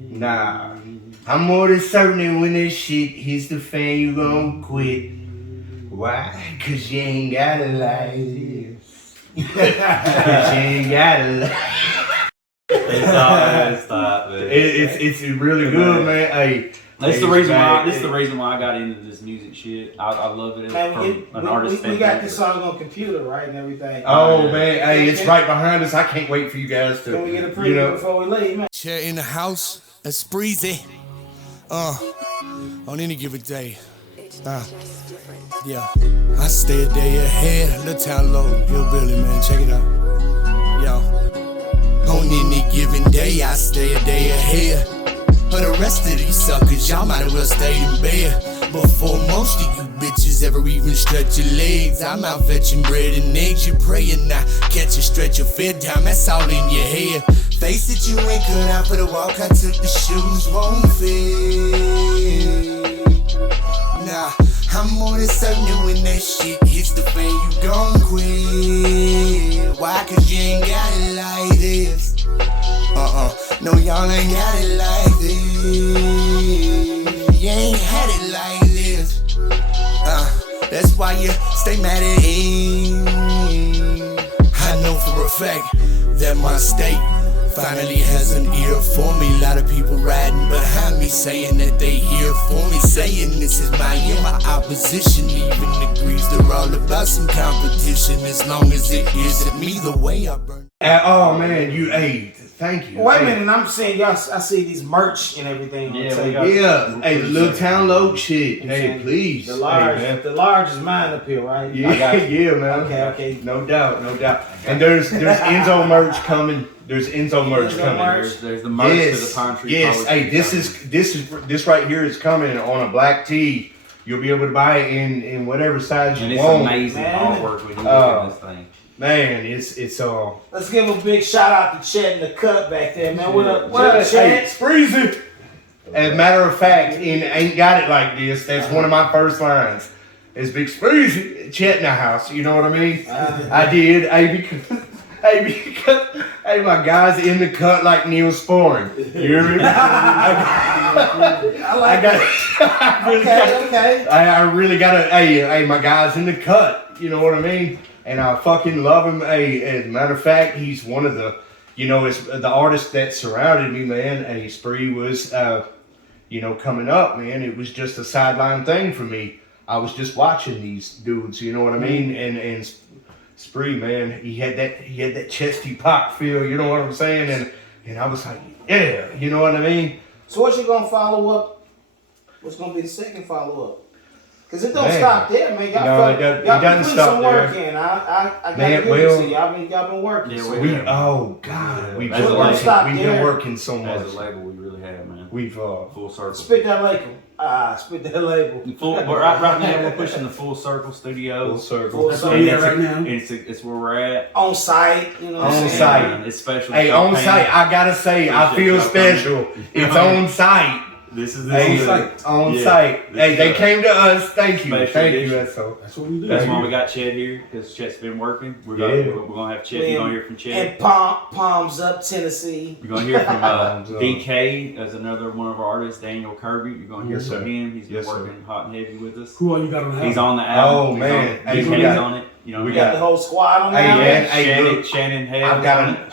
Nah, I'm more than certain that when this shit hits the fan, you gon' quit. Why? Cause you ain't got it like this. Cause you ain't got it like Stop, man. It's really good, man. Hey, That's the hey, reason man, why. This is hey. the reason why I got into this music shit. I love it Man, from an artist. we got this song on computer, right, and everything. Oh man, hey, it's right behind us. I can't wait for you guys to. Can we get a preview you know, before we leave, man? Chair in the house, that's breezy. On any given day. Yeah. I stay a day ahead, the town low, Illbilly, man, check it out. Yo. On any given day, I stay a day ahead. For the rest of these suckers, y'all might as well stay in bed. Before most of you bitches ever even stretch your legs, I'm out fetching bread and eggs. You praying now, catch a stretch of fed time, that's all in your head. Face it, you ain't cut out for the walk, I took the shoes, won't fit. Nah, I'm more than certain that when that shit hits the fan, you gon' quit. Why? Cause you ain't got it like this. No, y'all ain't got it like this. You ain't had it like this. That's why you stay mad at him. I know for a fact that my state finally has an ear for me. A lot of people riding behind me, saying that they here for me, saying this is my year, my opposition even agrees they're all about some competition, as long as it isn't me the way I burn. oh man, hey, thank you. Wait a Hey. minute, I'm saying y'all. I see these merch and everything. on Yeah, the we table. got- Yeah, hey, the little town low shit. I'm Hey, saying please. The large, Hey, man. the large is mine up here, right? Yeah, I got you. yeah, man. Okay. No doubt. And there's Endzo merch coming. There's Endzo merch Enzo coming. merch. There's the merch to the Pine Tree. Yes. College Hey, this right here is coming on a black tee. You'll be able to buy it in whatever size you And it's want. amazing Man. artwork when you look at this thing. Man, it's all. Let's give a big shout out to Chet in the cut back there, man. What up, Chet? Spreezy. As a matter of fact, in Ain't Got It Like This, that's one of my first lines. It's Big Spreezy, Chet in the house, you know what I mean? I did, hey, my guy's in the cut like Neil Sporn. You hear me? I like Okay. I really gotta, hey, my guy's in the cut, you know what I mean? And I fucking love him. Hey, as a matter of fact, he's one of the, it's the artists that surrounded me, man. And Spree was, coming up, man. It was just a sideline thing for me. I was just watching these dudes, you know what I mean? And Spree, man, he had that chesty pop feel, you know what I'm saying? And I was like, yeah, you know what I mean? So what you gonna follow up? What's gonna be the second follow up? Cause it don't Man. stop there, man. Y'all, No, y'all it doesn't put stop some work there. in. I got Man, to give well, it to y'all been working. Yeah, so we- Oh God, we've As been a working. stop We've there. been working so much. As a label, we really have, man. We've Full circle. spit that label. Spit that label. But right now we're pushing the Full Circle Studio. full circle. Full That's circle. where we at right now. It's where we're at. On site, you know what I'm On saying? site. It's special. Hey, on site, I gotta say, I feel special. It's on site. This is Hey, the on Yeah, site. this Hey, is they a came to us. Thank you. special Thank you, edition. Enzo. That's what we do. That's Thank why you. we got Chet here, because Chet's been working. We're Yeah. gonna have Chet. You're gonna hear from Chet. And Palms Up, Tennessee. You're gonna hear from Palms Up. DK as another one of our artists, Daniel Kirby. You're gonna hear Yes, from sir. him. He's been Yes, sir. working hot and heavy with us. Who all you got on the He's album? on the album. Oh, He's man. on, Hey, DK's we got- on it. You know, we We got got- the whole squad on Hey, that. man. Hey, Shannon, look, Shannon Hale. I've got Shannon a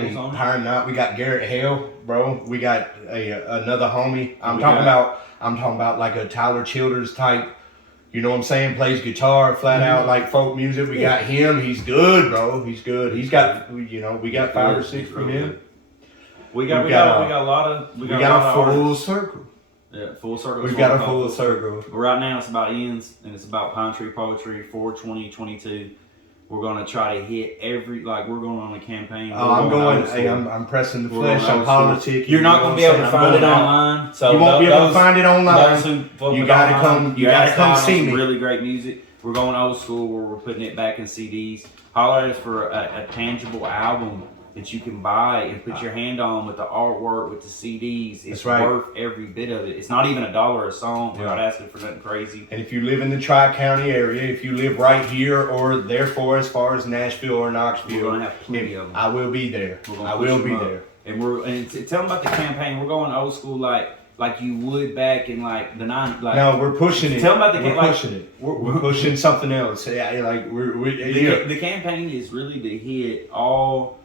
Hale on it. Iron Knot. We got Garrett Hale, bro. We got another homie. I'm We talking got- about like a Tyler Childers type. You know what I'm saying? Plays guitar flat out like folk music. We got him. He's good, bro. He's good. He's got we got 5 or 6 from him. We got a lot of We got a full circle. Yeah, full circle. We've got a full circle. But right now it's about ends and it's about Pine Tree Poetry for 2022. We're gonna try to hit every we're going on a campaign. Oh, I'm We're going. old Hey, school. I'm pressing the We're flesh. going I'm old school. politicking. You're not gonna be able to find it online. So You won't be able to those- find it online. Those who vote You it gotta online, come. You gotta slide come on see some me. Really great music. We're going old school where we're putting it back in CDs. Holler at us for a tangible album that you can buy and put your hand on with the artwork, with the CDs. It's That's right. worth every bit of it. It's not even $1 a song. We're Yeah. not asking for nothing crazy. And if you live in the Tri-County area, if you live right here or therefore as far as Nashville or Knoxville, We're gonna have plenty of them. I will be there. We're gonna I push will them be up. there. And tell them about the campaign. We're going old school like you would back in the 90s. No, we're pushing it. Tell 'em about the we're like- pushing it. We're pushing something else. Yeah, like The campaign is really to hit all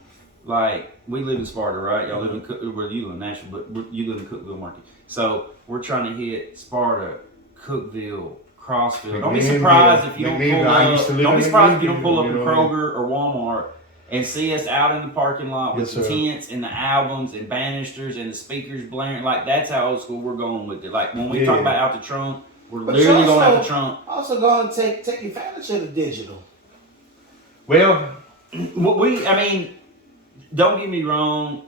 we live in Sparta, right? Y'all live in where you live in Nashville, but you live in Cookville Market. So we're trying to hit Sparta, Cookville, Crossville. Don't be surprised if you don't pull up. Don't be surprised if you don't pull up in Kroger or Walmart and see us out in the parking lot with Yes, the sir. tents and the albums and banisters and the speakers blaring. That's how old school we're going with it. Like when we talk Yeah. about out the trunk, we're But literally you're going out also- the trunk. Also going to take advantage of the digital. Well, Don't get me wrong,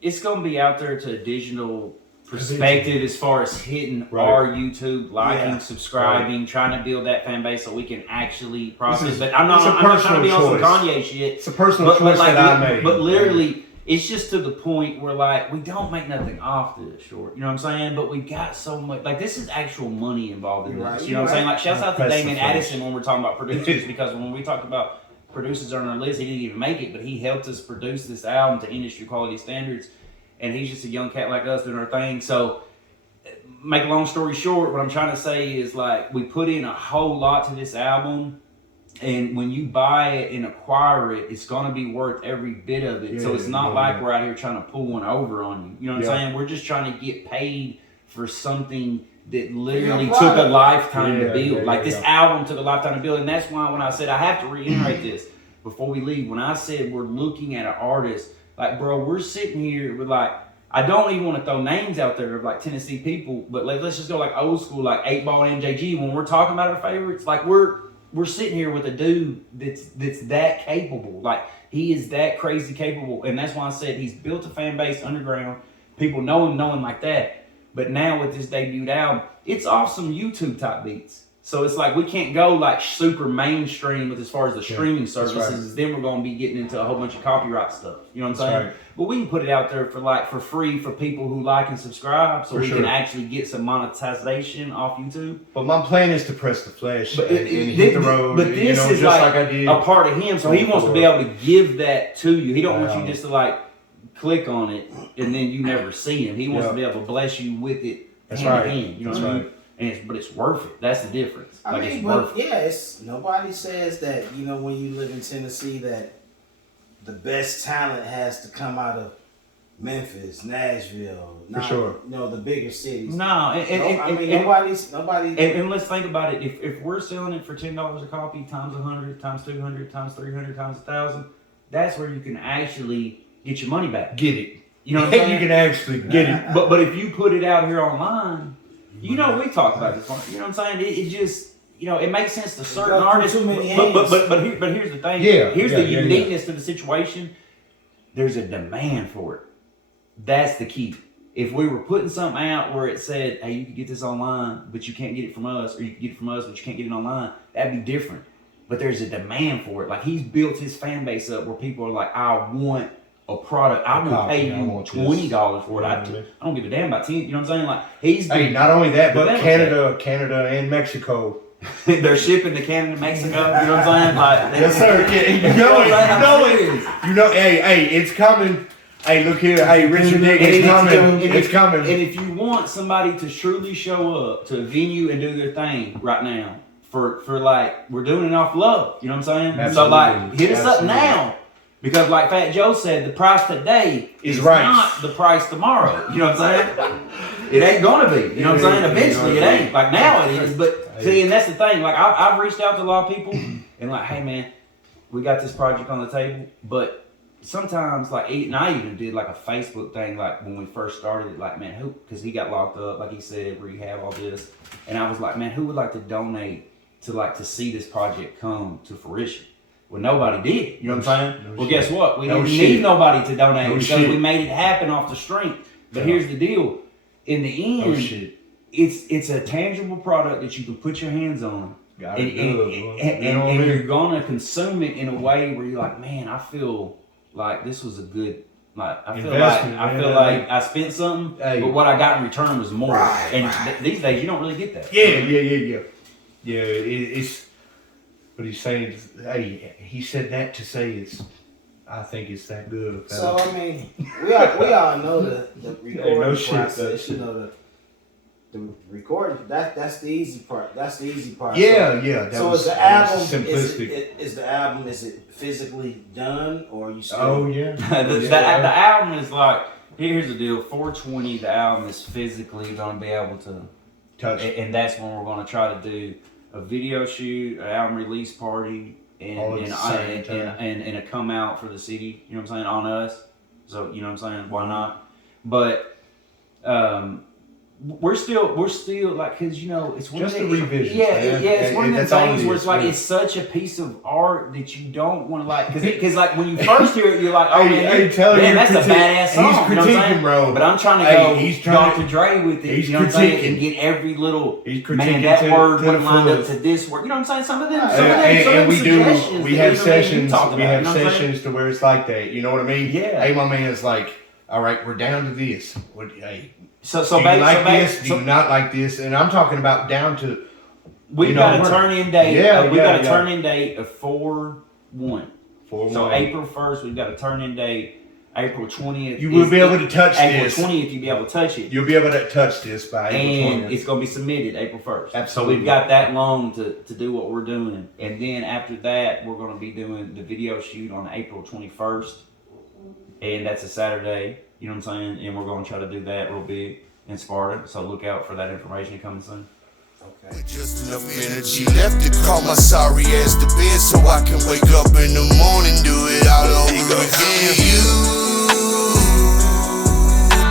it's going to be out there to a digital perspective as far as hitting Right. our YouTube, liking, Yeah. subscribing, trying to build that fan base so we can actually process. This is- But I'm not it's a trying to personal be on some choice. Kanye shit. it's a personal choice that I made. But literally, it's just to the point where we don't make nothing off this short. You know what I'm saying? But we got so much. This is actual money involved in You're this. right, You know what I'm saying? Shouts out to Press the Damon flesh. Addison when we're talking about producers because when we talked about producers on our list, he didn't even make it, but he helped us produce this album to industry quality standards. And he's just a young cat like us doing our thing. So, make a long story short, what I'm trying to say is we put in a whole lot to this album. And when you buy it and acquire it, it's going to be worth every bit of it. So it's not like we're out here trying to pull one over on you. You know what I'm saying? We're just trying to get paid for something that literally took a lifetime to build. This album took a lifetime to build. And that's why when I said, I have to reiterate this before we leave, when I said we're looking at an artist, bro, we're sitting here with I don't even want to throw names out there of Tennessee people, but let's just go old school, 8 Ball and MJG. When we're talking about our favorites, we're sitting here with a dude that's that capable. He is that crazy capable. And that's why I said he's built a fan base underground. People know him like that. But now with this debuted album, it's off some YouTube type beats. So it's we can't go super mainstream with as far as the streaming services. Then we're going to be getting into a whole bunch of copyright stuff. You know what I'm saying? Right. But we can put it out there for free for people who like and subscribe, so we can actually get some monetization off YouTube. But my plan is to press the flesh and But hit the road. But this is just like I did. a part of him, so he wants to be able to give that to you. He don't want Wow. you just to click on it and then you never see him. He wants to be able to bless you with it That's hand right. to hand. You know That's what I right. mean? But it's worth it. That's the difference. It's but worth it. yeah, it's nobody says that when you live in Tennessee that the best talent has to come out of Memphis, Nashville, sure. The bigger cities. No, Nobody. And let's think about it. If we're selling it for $10 a copy, times 100, times 200, times 300, times 1,000, that's where you can actually get your money back. Get it. You know what I'm saying? You can actually get it. But if you put it out here online, we talk about this one. You know what I'm saying? It just it makes sense to certain artists. Too many But here's the thing. Here's the uniqueness to the situation. There's a demand for it. That's the key. If we were putting something out where it said, "Hey, you can get this online, but you can't get it from us," or "You can get it from us, but you can't get it online," that'd be different. But there's a demand for it. He's built his fan base up where people are I want a product, I will pay you $20 for it. I don't give a damn about 10. You know what I'm saying? Like hey, not only that, but Canada and Mexico. They're shipping to Canada, Mexico. You know what I'm saying? Like, yes, sir. You know, hey, it's coming. Hey, look here. Hey, Richard Dick, it's coming. It's coming. And if you want somebody to truly show up to a venue and do their thing right now, for like, we're doing it off love. You know what I'm saying? Absolutely. So like, hit us up now. Because like Fat Joe said, the price today is not the price tomorrow. You know what I'm saying? It ain't gonna be. You know what I'm saying? Eventually it ain't. Like now it is. But see, and that's the thing. Like I've reached out to a lot of people and like, hey man, we got this project on the table. But sometimes like, and I even did like a Facebook thing like when we first started it, like man, who, because he got locked up, like he said, rehab, all this. And I was like, man, who would like to donate to see this project come to fruition? Well, nobody did. You know what I'm saying? Well, guess what? We didn't need nobody to donate because we made it happen off the strength. But here's the deal. In the end, it's a tangible product that you can put your hands on. And you're going to consume it in a way where you're like, man, I feel like this was a good, like, I feel like I spent something, but what I got in return was more. These days, you don't really get that. Yeah, it's... But he's saying, hey, he said that to say I think it's that good. So I mean, we all know the recording process. You know the recording. That's the easy part. Yeah. So is the album simplistic? Is the album physically done or you still? Oh yeah. The album is like, here's the deal. 420. The album is physically gonna be able to touch, and that's when we're gonna try to do a video shoot, an album release party, and a come out for the city. You know what I'm saying? On us. So you know what I'm saying? Why not? But we're still like, cause you know it's one just of the revisions. It's one of the things where it's like it's such a piece of art that you don't want to like, cause like when you first hear it, you're like, oh man, that's a badass song. He's critiquing, you know what I'm saying? Bro. But I'm trying to go Dr. Dre with it. You know what I'm saying? And get every little man that word wouldn't line up to this word. You know what I'm saying? Some of them. And we have sessions. We have sessions to where it's like that. You know what I mean? Yeah. Hey, my man's like, all right, we're down to this. Hey. So do you like this? Do you not like this? And I'm talking about down to. We've got a turn-in date. We've got a turn-in date of 4/1. So April 1st, we've got a turn-in date. April 20th. You will be able to touch this. April 20th, you'll be able to touch it. You'll be able to touch this by April 20th. And it's going to be submitted April 1st. Absolutely. So we've got that long to do what we're doing. And then after that, we're going to be doing the video shoot on April 21st. And that's a Saturday. You know what I'm saying? And we're going to try to do that real big in Sparta. So look out for that information coming soon. Okay. With just enough energy left to call my sorry ass to bed so I can wake up in the morning, do it all over again. You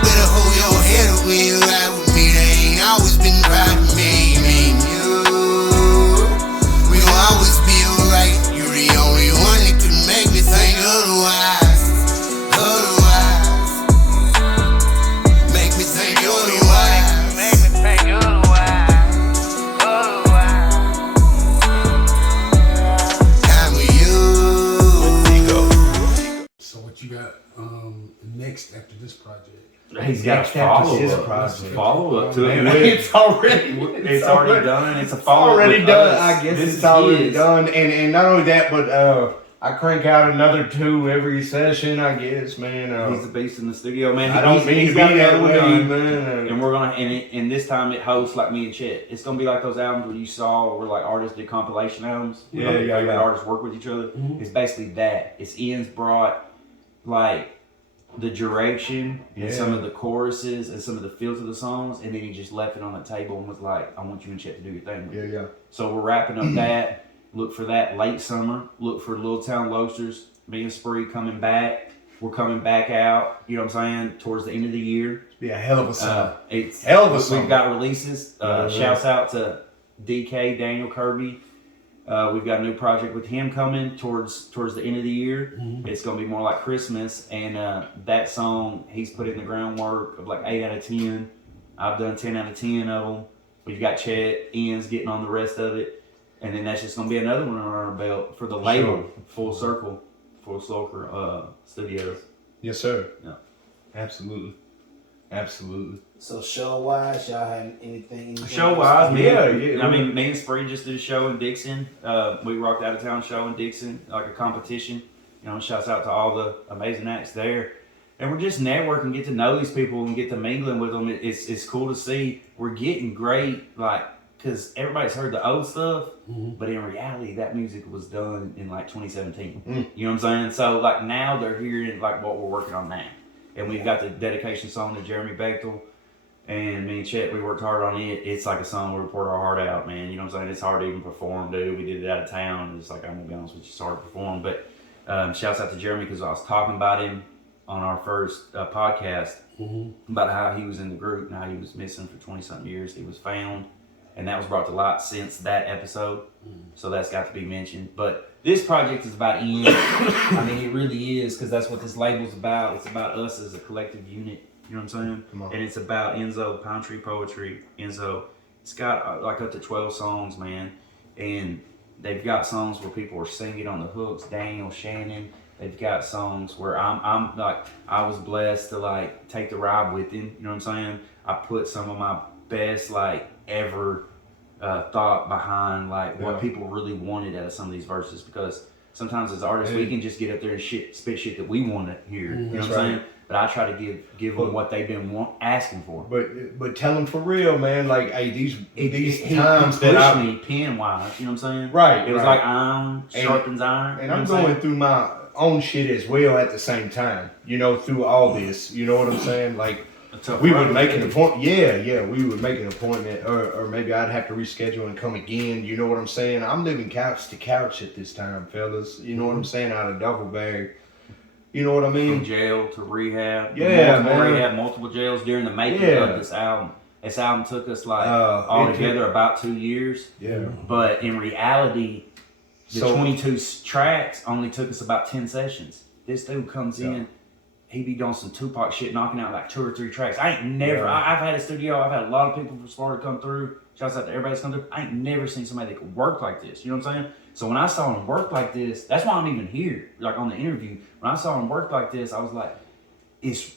better hold your head up when you ride with me. They ain't always been right with me. Me and you, we gon' always be alright. You the only one that can make me think otherwise. Make me think otherwise. Make me think otherwise. I'm with you. So what you got next after this project? He's got follow up to it. It's already done. It's a follow up. Already done. I guess it's already done. And not only that, but I crank out another 2 every session, I guess, man. He's the beast in the studio, man. I don't mean to be that way, man. And we're gonna, and this time it hosts like me and Chet. It's gonna be like those albums where you saw where like artists did compilation albums. Yeah. Artists work with each other. Mm-hmm. It's basically that. It's Ian's brought like the direction and some of the choruses and some of the feels of the songs, and then he just left it on the table and was like, I want you and Chet to do your thing. Yeah. So we're wrapping up that. Look for that late summer. Look for Little Town Loasters, me and Spree coming back. We're coming back out, you know what I'm saying, towards the end of the year. Yeah, hell of a summer. It's hell of a summer. We've got releases. Shouts out to DK, Daniel Kirby. We've got a new project with him coming towards the end of the year. Mm-hmm. It's going to be more like Christmas. And that song, he's put in the groundwork of like 8 out of 10. I've done 10 out of 10 of them. We've got Chet, Ian's getting on the rest of it. And then that's just going to be another one on our belt for the label, Full Circle Studios. Yes, sir. Yeah. Absolutely. So show wise, y'all have anything? Show wise, yeah. I mean, me and Spree just did a show in Dixon. We rocked out of town show in Dixon, like a competition. You know, shouts out to all the amazing acts there. And we're just networking, get to know these people and get to mingling with them. It's cool to see. We're getting great, like, because everybody's heard the old stuff, but in reality, that music was done in like 2017. You know what I'm saying? So like now they're hearing like what we're working on now. And we've got the dedication song to Jeremy Bechtel. And me and Chet, we worked hard on it. It's like a song where we poured our heart out, man. You know what I'm saying? It's hard to even perform, dude. We did it out of town. It's like, I'm going to be honest with you, it's hard to perform. But shouts out to Jeremy because I was talking about him on our first podcast about how he was in the group and how he was missing for 20-something years. He was found, and that was brought to light since that episode. So that's got to be mentioned. But this project is about Enzo. I mean, it really is, because that's what this label's about. It's about us as a collective unit. You know what I'm saying? Come on. And it's about Enzo, Pine Tree Poetry. Enzo, it's got like up to 12 songs, man. And they've got songs where people are singing on the hooks. Daniel, Shannon. They've got songs where I'm like, I was blessed to like take the ride with him. You know what I'm saying? I put some of my best like ever thought behind like what people really wanted out of some of these verses, because sometimes as artists we can just get up there and spit shit that we want to hear. You know what I'm saying? But I try to give them what they've been asking for. But tell them for real, man. Like, hey, these times that that me pen wise, you know what I'm saying? Right. It was like iron sharpens iron. And I'm going through my own shit as well at the same time. You know, through all this. You know what I'm saying? Like, we would make an appointment. Yeah, we would make an appointment, or maybe I'd have to reschedule and come again. You know what I'm saying? I'm living couch to couch at this time, fellas. You know what I'm saying? Out of double bag. You know what I mean? From jail to rehab. Multiple jails during the making of this album. This album took us like altogether about 2 years. Yeah. But in reality, the 22 tracks only took us about 10 sessions. This dude comes in, he be doing some Tupac shit, knocking out like 2 or 3 tracks. I've had a studio, I've had a lot of people from Florida come through. Shouts out to everybody that's come through. I ain't never seen somebody that could work like this. You know what I'm saying? So when I saw him work like this, that's why I'm even here, like on the interview. When I saw him work like this, I was like, it's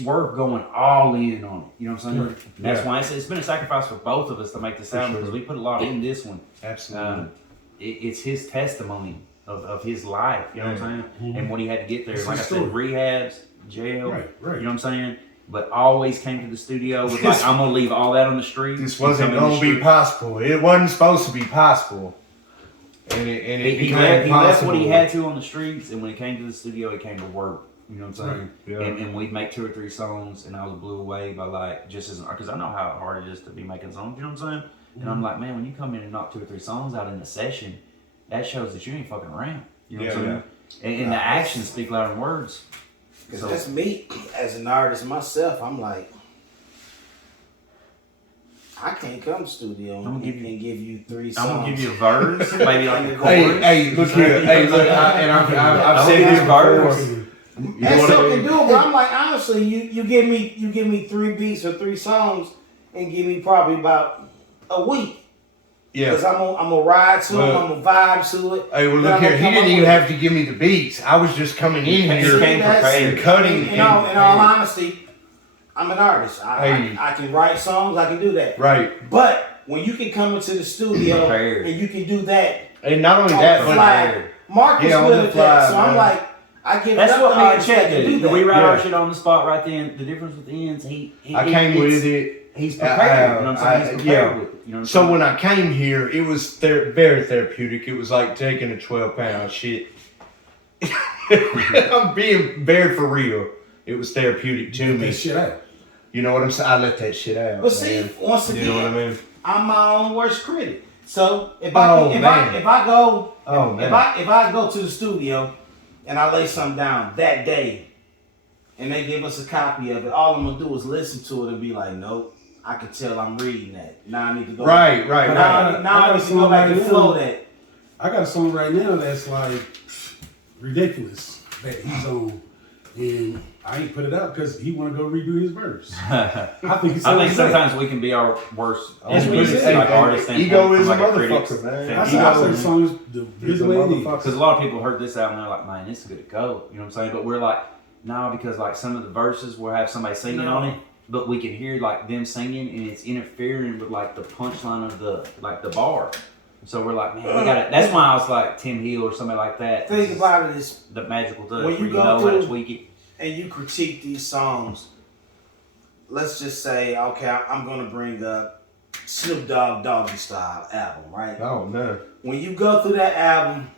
worth going all in on it. You know what I'm saying? That's why it's been a sacrifice for both of us to make this album, because we put a lot in this one. Absolutely. It's his testimony of his life, you know what I'm saying? And what he had to get there. Like I said, rehabs, jail, you know what I'm saying? But always came to the studio with like, I'm going to leave all that on the street. This wasn't going to be possible. It wasn't supposed to be possible. And he left what he had to on the streets, and when he came to the studio, he came to work. You know what I'm saying? Yeah. And we'd make 2 or 3 songs, and I was blew away by like, because I know how hard it is to be making songs, you know what I'm saying? And I'm like, man, when you come in and knock 2 or 3 songs out in a session, that shows that you ain't fucking around. You know what I'm saying? And the actions speak louder than words. Because that's me, as an artist myself, I'm like, I can't come to the studio and give you 3 songs. I'm going to give you a verse, maybe like a chorus. Hey, look here. Hey, look, I've said this before. That's something to do, but I'm like, honestly, you give me 3 beats or 3 songs and give me probably about a week. Yeah. Because I'm gonna ride to it, I'm gonna vibe to it. Hey, well, look here. He didn't even have to give me the beats. I was just coming in here and cutting. In all honesty, I'm an artist. I can write songs. I can do that. Right. But when you can come into the studio and you can do that, and not only that, but Marcus good at that. So I'm like, I give. That's what me and Chet do. We write our shit on the spot right then. The difference with Enz, I came with it. He's prepared. You know what I'm saying? He's prepared with it. You know what I'm saying? So when I came here, it was very therapeutic. It was like taking a 12-pound shit. I'm being very for real. It was therapeutic to me. That shit out. You know what I'm saying? I let that shit out. But see, once again, you know what I mean? I'm my own worst critic. So if I go to the studio and I lay something down that day, and they give us a copy of it, all I'm gonna do is listen to it and be like, nope. I can tell I'm reading that. Now I need to go. Right. Now I need to go back and flow that. I got a song right now that's like ridiculous that he's on, and I ain't put it out because he want to go redo his verse. I think sometimes we can be our worst enemies, like artists. Ego is a motherfucker, man. I said the song is the way it is. Because a lot of people heard this album and they're like, man, this is good to go. You know what I'm saying? But we're like, No, because like some of the verses will have somebody singing on it, but we can hear like them singing, and it's interfering with like the punchline of the bar. So we're like, man, we got it. That's why I was like Tim Hill or somebody like that. Think about it is the magical touch when you where you go know how to through- tweak it. and you critique these songs. Let's just say, okay, I'm gonna bring up Snoop Dogg Doggy Style album, right? Oh no. When you go through that album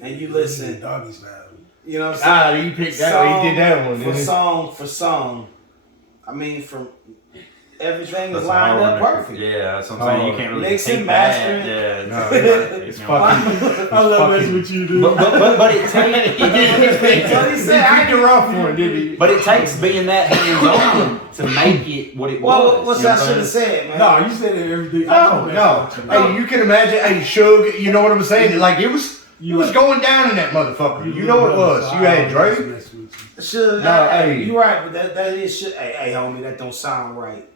and you listen, Doggy style. you know what I'm saying? You picked that. He did that one. for Didn't he? song for song. I mean, from everything is That's a lined hard up one. perfect. Yeah, that's what I'm saying. You can't really Mixing, take mastering. that. Yeah, No, it's you know. fucking. I love messing with you, dude. But it takes That's what he said. I He picked the rough one, did he? but it takes being that hands on to make it what it Well, was. what's you know I should have saying? said, man. No, you said it everything. No. Hey, you can imagine. Hey, Suge. You know what I'm saying? Like it was going down in that motherfucker. You know what it was. You had Drake. Should No, hey. you right, but that is should. Hey, homie, that don't sound right.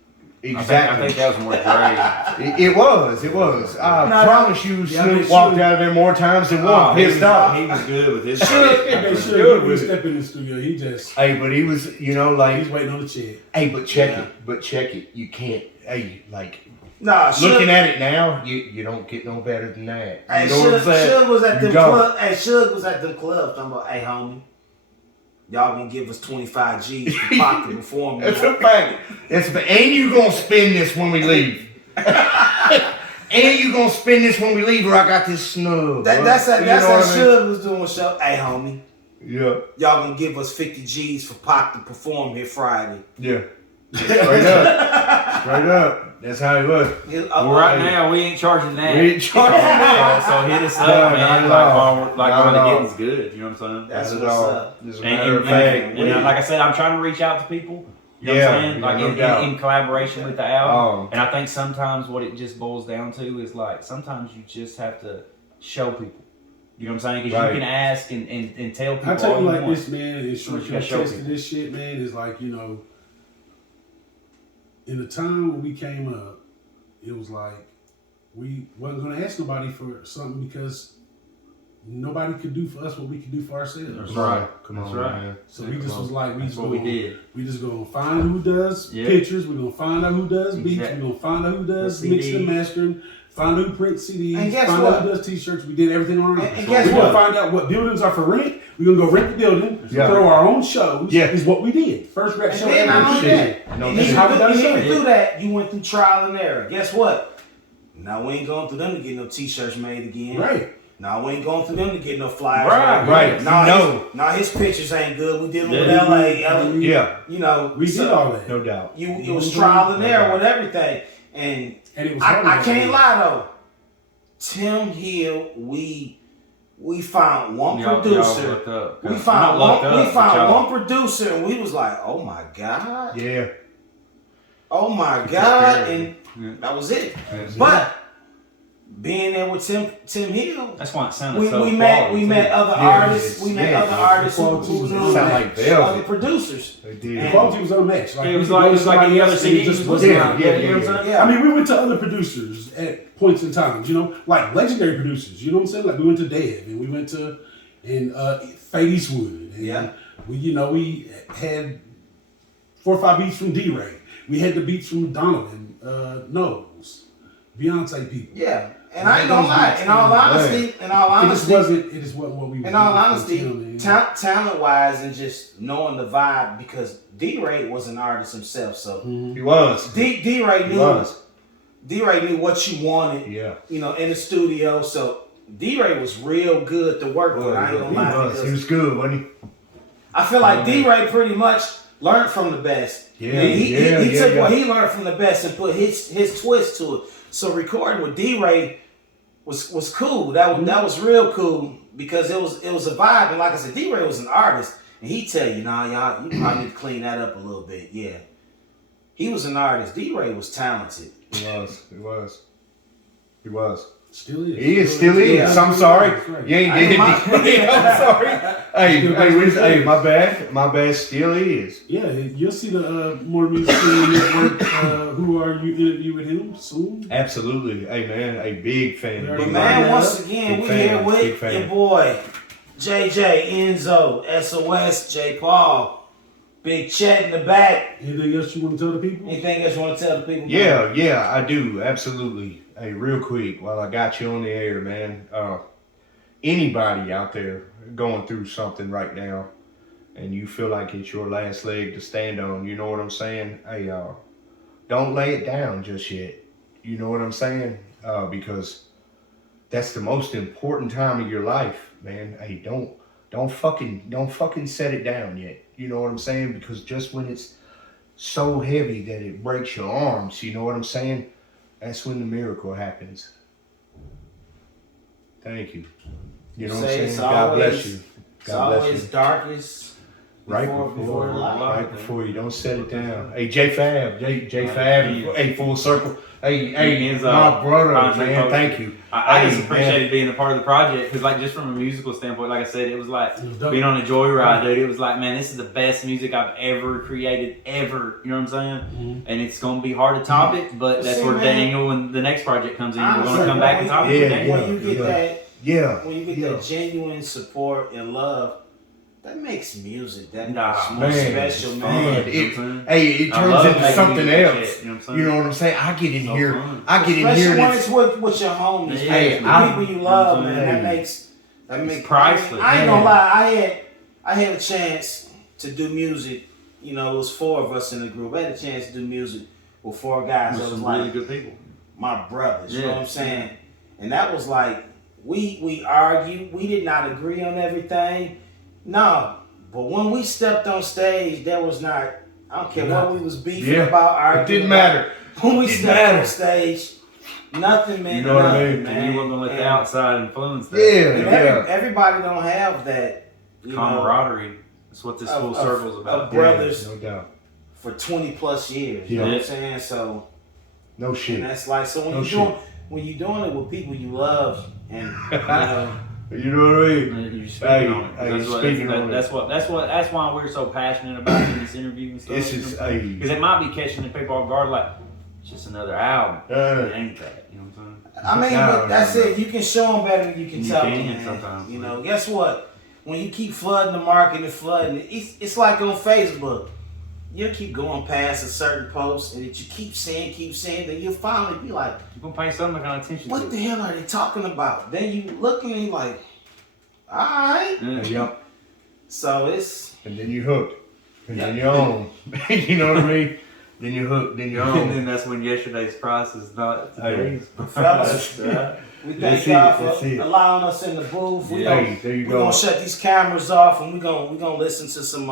Exactly. I think that was more Dre. It was. I No, promise you, Yeah, Snoop they walked should. out of there more times than one. he Pissed was, off. He was good with his Should- shit. They should Good he with it. step in the studio. He just Hey, but he was, like, he's waiting on the check. hey, but check Yeah. it. But check it. You can't. Hey, like Nah, looking Suge, at it now, you don't get no better than that. hey, You know what I'm saying? Suge was at You them don't. club. Hey, Suge was at them clubs talking about, hey, homie, y'all gonna give us 25 G's for Pac to perform. That's a fact. And you gonna spend this when we leave. And you gonna spend this when we leave, or I got this snub. That's You how know what I mean? Suge was doing show. Hey, homie, Yeah, y'all gonna give us 50 G's for Pac to perform here Friday. yeah. Straight up. That's how it was. Well, right now we ain't charging that. We ain't charging that. So hit us up, No, not man. at Like all. while Not the at all. getting's good. You know what I'm saying? That's Not what's at all. up. As a matter of fact, and like I said, I'm trying to reach out to people. You know Yeah, what I'm saying? Like no doubt. in collaboration with the album. Oh. And I think sometimes what it just boils down to is like sometimes you just have to show people. You know what I'm saying? Because Right. you can ask and tell people I tell all you you like want. this, man, and But short you gotta show test to people. this shit, man, is like, in the time when we came up, it was like we wasn't gonna ask nobody for something because nobody could do for us what we could do for ourselves. That's right. Come That's on, right. man. So we just was like, That's what we did. We just gonna find who does Yeah. pictures. We're gonna find out who does beats. Exactly. We're gonna find out who does The mixing and CDs. mastering. Find out who prints CDs. And guess find what? out who does T-shirts. We did everything on our own. And guess We're what? gonna find out what buildings are for rent. We're gonna go rent the building. Yeah. Throw our own shows. Yeah. Is what we did. First rap And show then ever. not only Shit. that, No, and this even is how we done even it. through that, you went through trial and error. Guess what? Now we ain't going through them to get no T-shirts made again. Right. Now we ain't going through them to get no flyers. Right, made. right. Now, No. now his pictures ain't good. We did it with Yeah. LA. Yeah, You know, We did all that. no doubt. it was trial and error with everything, and And it was hard I enough. can't lie though. Tim Hill, we found one Y'all producer. looked up. We Not found looked one. up, We but found y'all- one producer, and we was like, "Oh my god! Yeah. Oh my god!" crazy. And that was it. That's But being there with Tim Hill, That's why it sounded we so met quality, other Yeah, artists. We met yeah, other the artists who quality was was on sound that, like velvet. other producers. They The did. And- quality was unmatched. It was we like could it was go to like any somebody other else and it CD. just was wasn't Yeah, right. yeah, You know what I'm saying? Yeah. I mean, we went to other producers at points in time, like legendary producers. You know what I'm saying? Like we went to Dev and we went to Fade Eastwood. And Yeah. we had 4 or 5 beats from D-Ray. We had the beats from Donovan, Knowles, Beyonce people. Yeah, and I ain't gonna lie. In all honesty, It just wasn't what we. In all honesty, talent wise and just knowing the vibe, because D-Ray was an artist himself, so He was. D-Ray He knew was. D-Ray knew what you wanted, Yeah. in the studio. So D-Ray was real good to work with. I ain't gonna lie, He was. because He was good, wasn't I feel like D-Ray pretty much learned from the best. Yeah, And he yeah, took yeah. what he learned from the best and put his twist to it. So recording with D-Ray was cool. That was real cool because it was a vibe. And like I said, D-Ray was an artist, and he'd tell you, "Nah, y'all, you probably need to clean that up a little bit." Yeah, he was an artist. D-Ray was talented. he? He was. He was. He was. Still is. He is. Still is. Yeah. I'm sorry. That's right. You ain't I ain't getting it. mind. I'm sorry. Hey, Still hey, is. hey, my bad. My bad. Still is. Yeah, you'll see the More Music Scene Network. Who are you interview with him soon? Absolutely. Hey, man. A big fan. But But Big man, Yeah. once again, Big we fan, here big with fan. your boy JJ, Enzo, SOS, J Paul. Big Chet in the back. Anything else you want to tell the people? Anything else you want to tell the people? Yeah, I do. Absolutely. Hey, real quick, while I got you on the air, man. Anybody out there going through something right now and you feel like it's your last leg to stand on, you know what I'm saying? Hey, don't lay it down just yet. You know what I'm saying? Because that's the most important time of your life, man. Hey, don't fucking set it down yet. You know what I'm saying? Because just when it's so heavy that it breaks your arms, you know what I'm saying? That's when the miracle happens. Thank you. You know what I'm saying? God bless you. It's always darkest Right before the light. Right before you. Don't set it down. Hey, J Fab, hey, full circle. Hey, Endzo, my brother, country man, folk. thank you. I Hey, just appreciated being a part of the project because, like, just from a musical standpoint, like I said, it was like It was dope. being on a joyride, dude. It was like, man, this is the best music I've ever created, ever. You know what I'm saying? And it's gonna be hard to top it, but that's See, where man, Daniel, when the next project comes in, we're honestly, gonna come back and top it. Yeah, with Daniel. When you get that, when you get Yeah. that genuine support and love, that makes music that Nah, much more man, special, it's man. fun. You know what I'm saying? Hey, it I turns love into making something music else. and shit, you know what I'm saying? You know what I'm saying? I get in So here. fun. I get in Especially here. when And it's it's, with your homies, Yeah, Hey, the I- people you love, Hey. man. That makes priceless, I ain't man. gonna lie. I had a chance to do music. You know, it was 4 of us in the group. I had a chance to do music with 4 guys. There's That was some really like good people. my brothers. You know Yeah. what I'm saying? And that was like we argued. We did not agree on everything. No, but when we stepped on stage, there was not. I don't care what we was beefing Yeah. about. it Arguing didn't about. matter. When we Didn't stepped matter. on stage, nothing meant You know what I nothing, mean? man. And you weren't gonna let the And- outside influence that. and Yeah. everybody don't have that. You know, Camaraderie. That's what this full circle's of about. brothers No doubt. for 20 plus years. You know Yeah. what I'm saying? So, No and shit. that's like, so when No you're doing it with people you love, and you know, You know what I mean? You're speaking Hey, on it. hey, That's what- speaking that- on that's that's why we're so passionate about in this interview and stuff. This is a. Because it might be catching the people off guard, like it's just another album. It ain't that. You know what I'm saying? I mean, No, but that's no. it. You can show them better than you can You tell can them, man. sometimes, You man. know, guess what? When you keep flooding the market and flooding it, it's like on Facebook. You'll keep going past a certain post, and that you keep saying, then you'll finally be like, You're gonna pay some kind of attention to what it. the hell are they talking about? Then you look and you like, all right. Yeah. Yep. So it's And then you hooked. And then you're on. You know what I mean? Then you're hooked. Then you're And on. then that's when yesterday's price is not today's. fellas. We That's thank it, y'all that's for it. allowing us in the booth. We Yeah. Hey, there you We're go. gonna shut these cameras off and we're gonna listen to some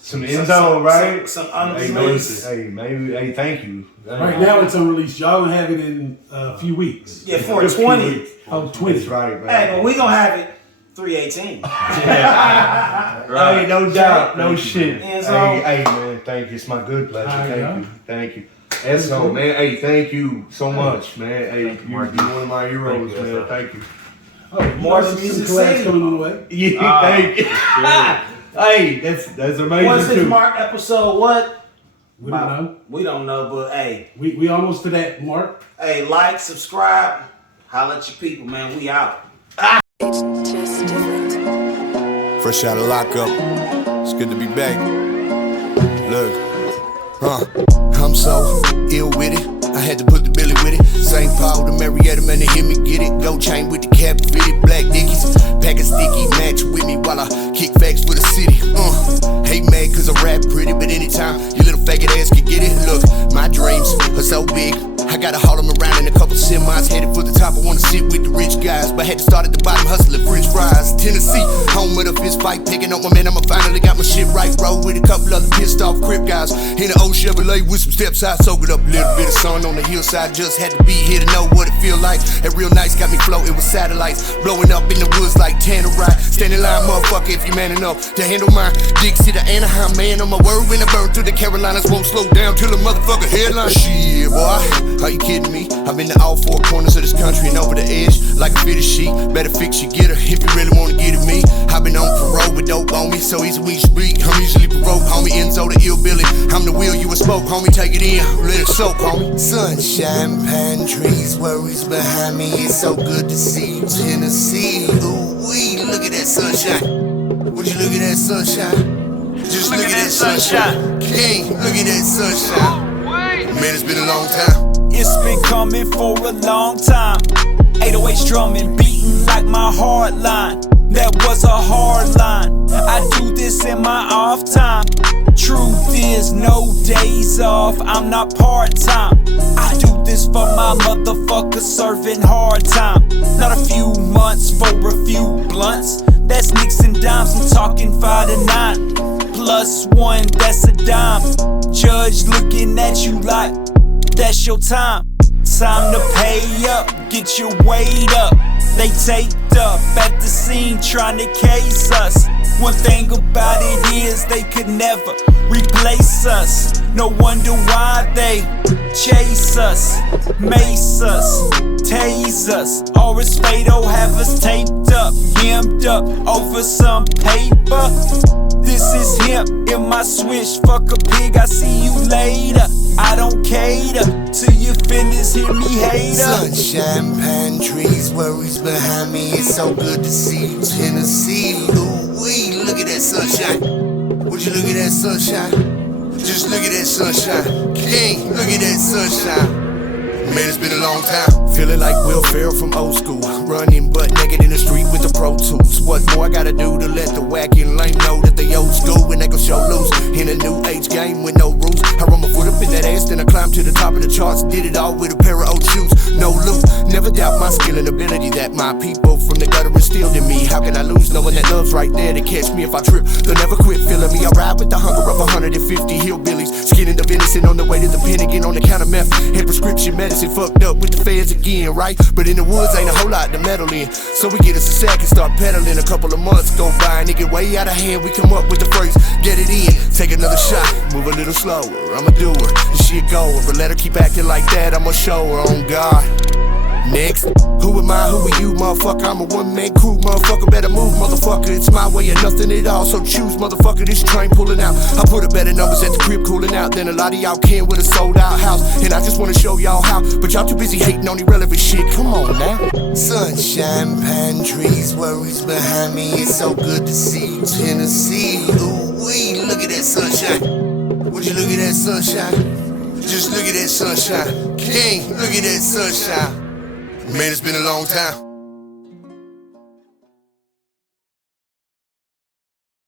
Some Endzo, right? some Hey, unreleased. maybe. Hey, thank you. Right now it's unreleased. Y'all gonna have it in a few weeks. Yeah, 420. Oh, 20. That's right, man. Hey, but we gonna have it 318. Hey, no doubt, no shit. Enzo. Hey, man, thank you. It's my good pleasure. Hi, yeah. Thank you. Enzo, man. Hey, thank you so much, man. Hey, Thank you, you're Marky. one of my heroes, Thank you, man. Enzo. Thank you. Oh, More some than Music collabs City. coming on the way. Yeah, thank you. Hey, that's amazing What's too. this mark episode? What? We don't know. We don't know, but hey, We almost to that mark. hey, like, subscribe, holla at your people, man. We out. Fresh out of lockup. It's good to be back. Look, I'm so ill with it. I had to put the Billy with it. St. Paul to Marietta, man, to hear me get it. Gold chain with the cap fitted, black dickies. Pack a sticky match with me while I kick facts for the city. Hate mad cause I rap pretty, but anytime your little faggot ass can get it. Look, my dreams are so big. I gotta haul them around in a couple semis. Headed for the top, I wanna sit with the rich guys. But had to start at the bottom, hustling french fries. Tennessee, home of the fist fight. Picking up my man, I'ma finally got my shit right. Roll with a couple other pissed off crip guys. In the old Chevrolet with some steps, I soak it up. A little bit of sun on the hillside. Just had to be here to know what it feel like. That real nice got me floating with satellites. Blowing up in the woods like Tannerite. Standing line, motherfucker, if you man enough to handle my Dixie to Anaheim. Man, on my word, when I burn through the Carolinas, won't slow down till the motherfucker headline. Shit, boy, are you kidding me? I've been to all 4 corners of this country and over the edge like a fitted sheet. Better fix your getter if you really wanna get at me. I've been on parole with dope on me, so easy we speak. I'm usually provoked, homie. Enzo the Illbilly. I'm the wheel you a spoke, homie. Take it in, let it soak, homie. Sunshine, pine trees, worries behind me. It's so good to see you, Tennessee. Ooh wee, look at that sunshine. Would you look at that sunshine? Just look at that sunshine. King, look at that sunshine. Man, it's been a long time. It's been coming for a long time. 808s drumming, beating like my hard line. That was a hard line. I do this in my off time. Truth is, no days off. I'm not part-time. I do this for my motherfuckers serving hard time. Not a few months for a few blunts. That's nicks and dimes. I'm talking 5 to 9. +1, that's a dime. Judge looking at you like that's your time. Time to pay up, get your weight up. They taped up at the scene trying to case us. One thing about it is they could never replace us. No wonder why they chase us, mace us, tase us. Or is Fado have us taped up, hemmed up over some paper? This is him in my switch. Fuck a pig, I see you later. I don't cater to your feelings, hear me hater. Sunshine, pine trees, worries behind me. It's so good to see you, Tennessee. Ooh-wee, look at that sunshine. Would you look at that sunshine? Just look at that sunshine. King, look at that sunshine. Man, it's been a long time. Feeling like Will Ferrell from old school. Running butt naked in the street with the Pro Tools. What more I gotta do to let the wacky and lame know that they old school when they go show loose? In a new age game with no rules. I run my foot up in that ass, then I climb to the top of the charts. Did it all with a pair of old shoes. No loot. Never doubt my skill and ability that my people from the gutter instilled in me. How can I lose knowing that love's right there to catch me if I trip? They'll never quit feeling me. I ride with the hunger of 150 hillbillies. Skinning the venison on the way to the Pentagon on the count of meth. And prescription medicine fucked up with the feds again, right? But in the woods ain't a whole lot to meddle in. So we get us a sack and start pedaling. A couple of months go by and it get way out of hand. We come up with the phrase, get it in, take another shot, move a little slower. I'ma do her, and she a goer. But let her keep acting like that, I'ma show her on God. Next, who am I, who are you, motherfucker? I'm a one-man crew, motherfucker, better move, motherfucker. It's my way or nothing at all, so choose, motherfucker. This train pulling out. I put a better numbers at the crib cooling out than a lot of y'all can with a sold-out house. And I just wanna show y'all how, but y'all too busy hating on irrelevant shit. Come on now. Sunshine, pine trees, worries behind me. It's so good to see you, Tennessee. Ooh-wee, look at that sunshine. Would you look at that sunshine? Just look at that sunshine. King, look at that sunshine. Man, it's been a long time.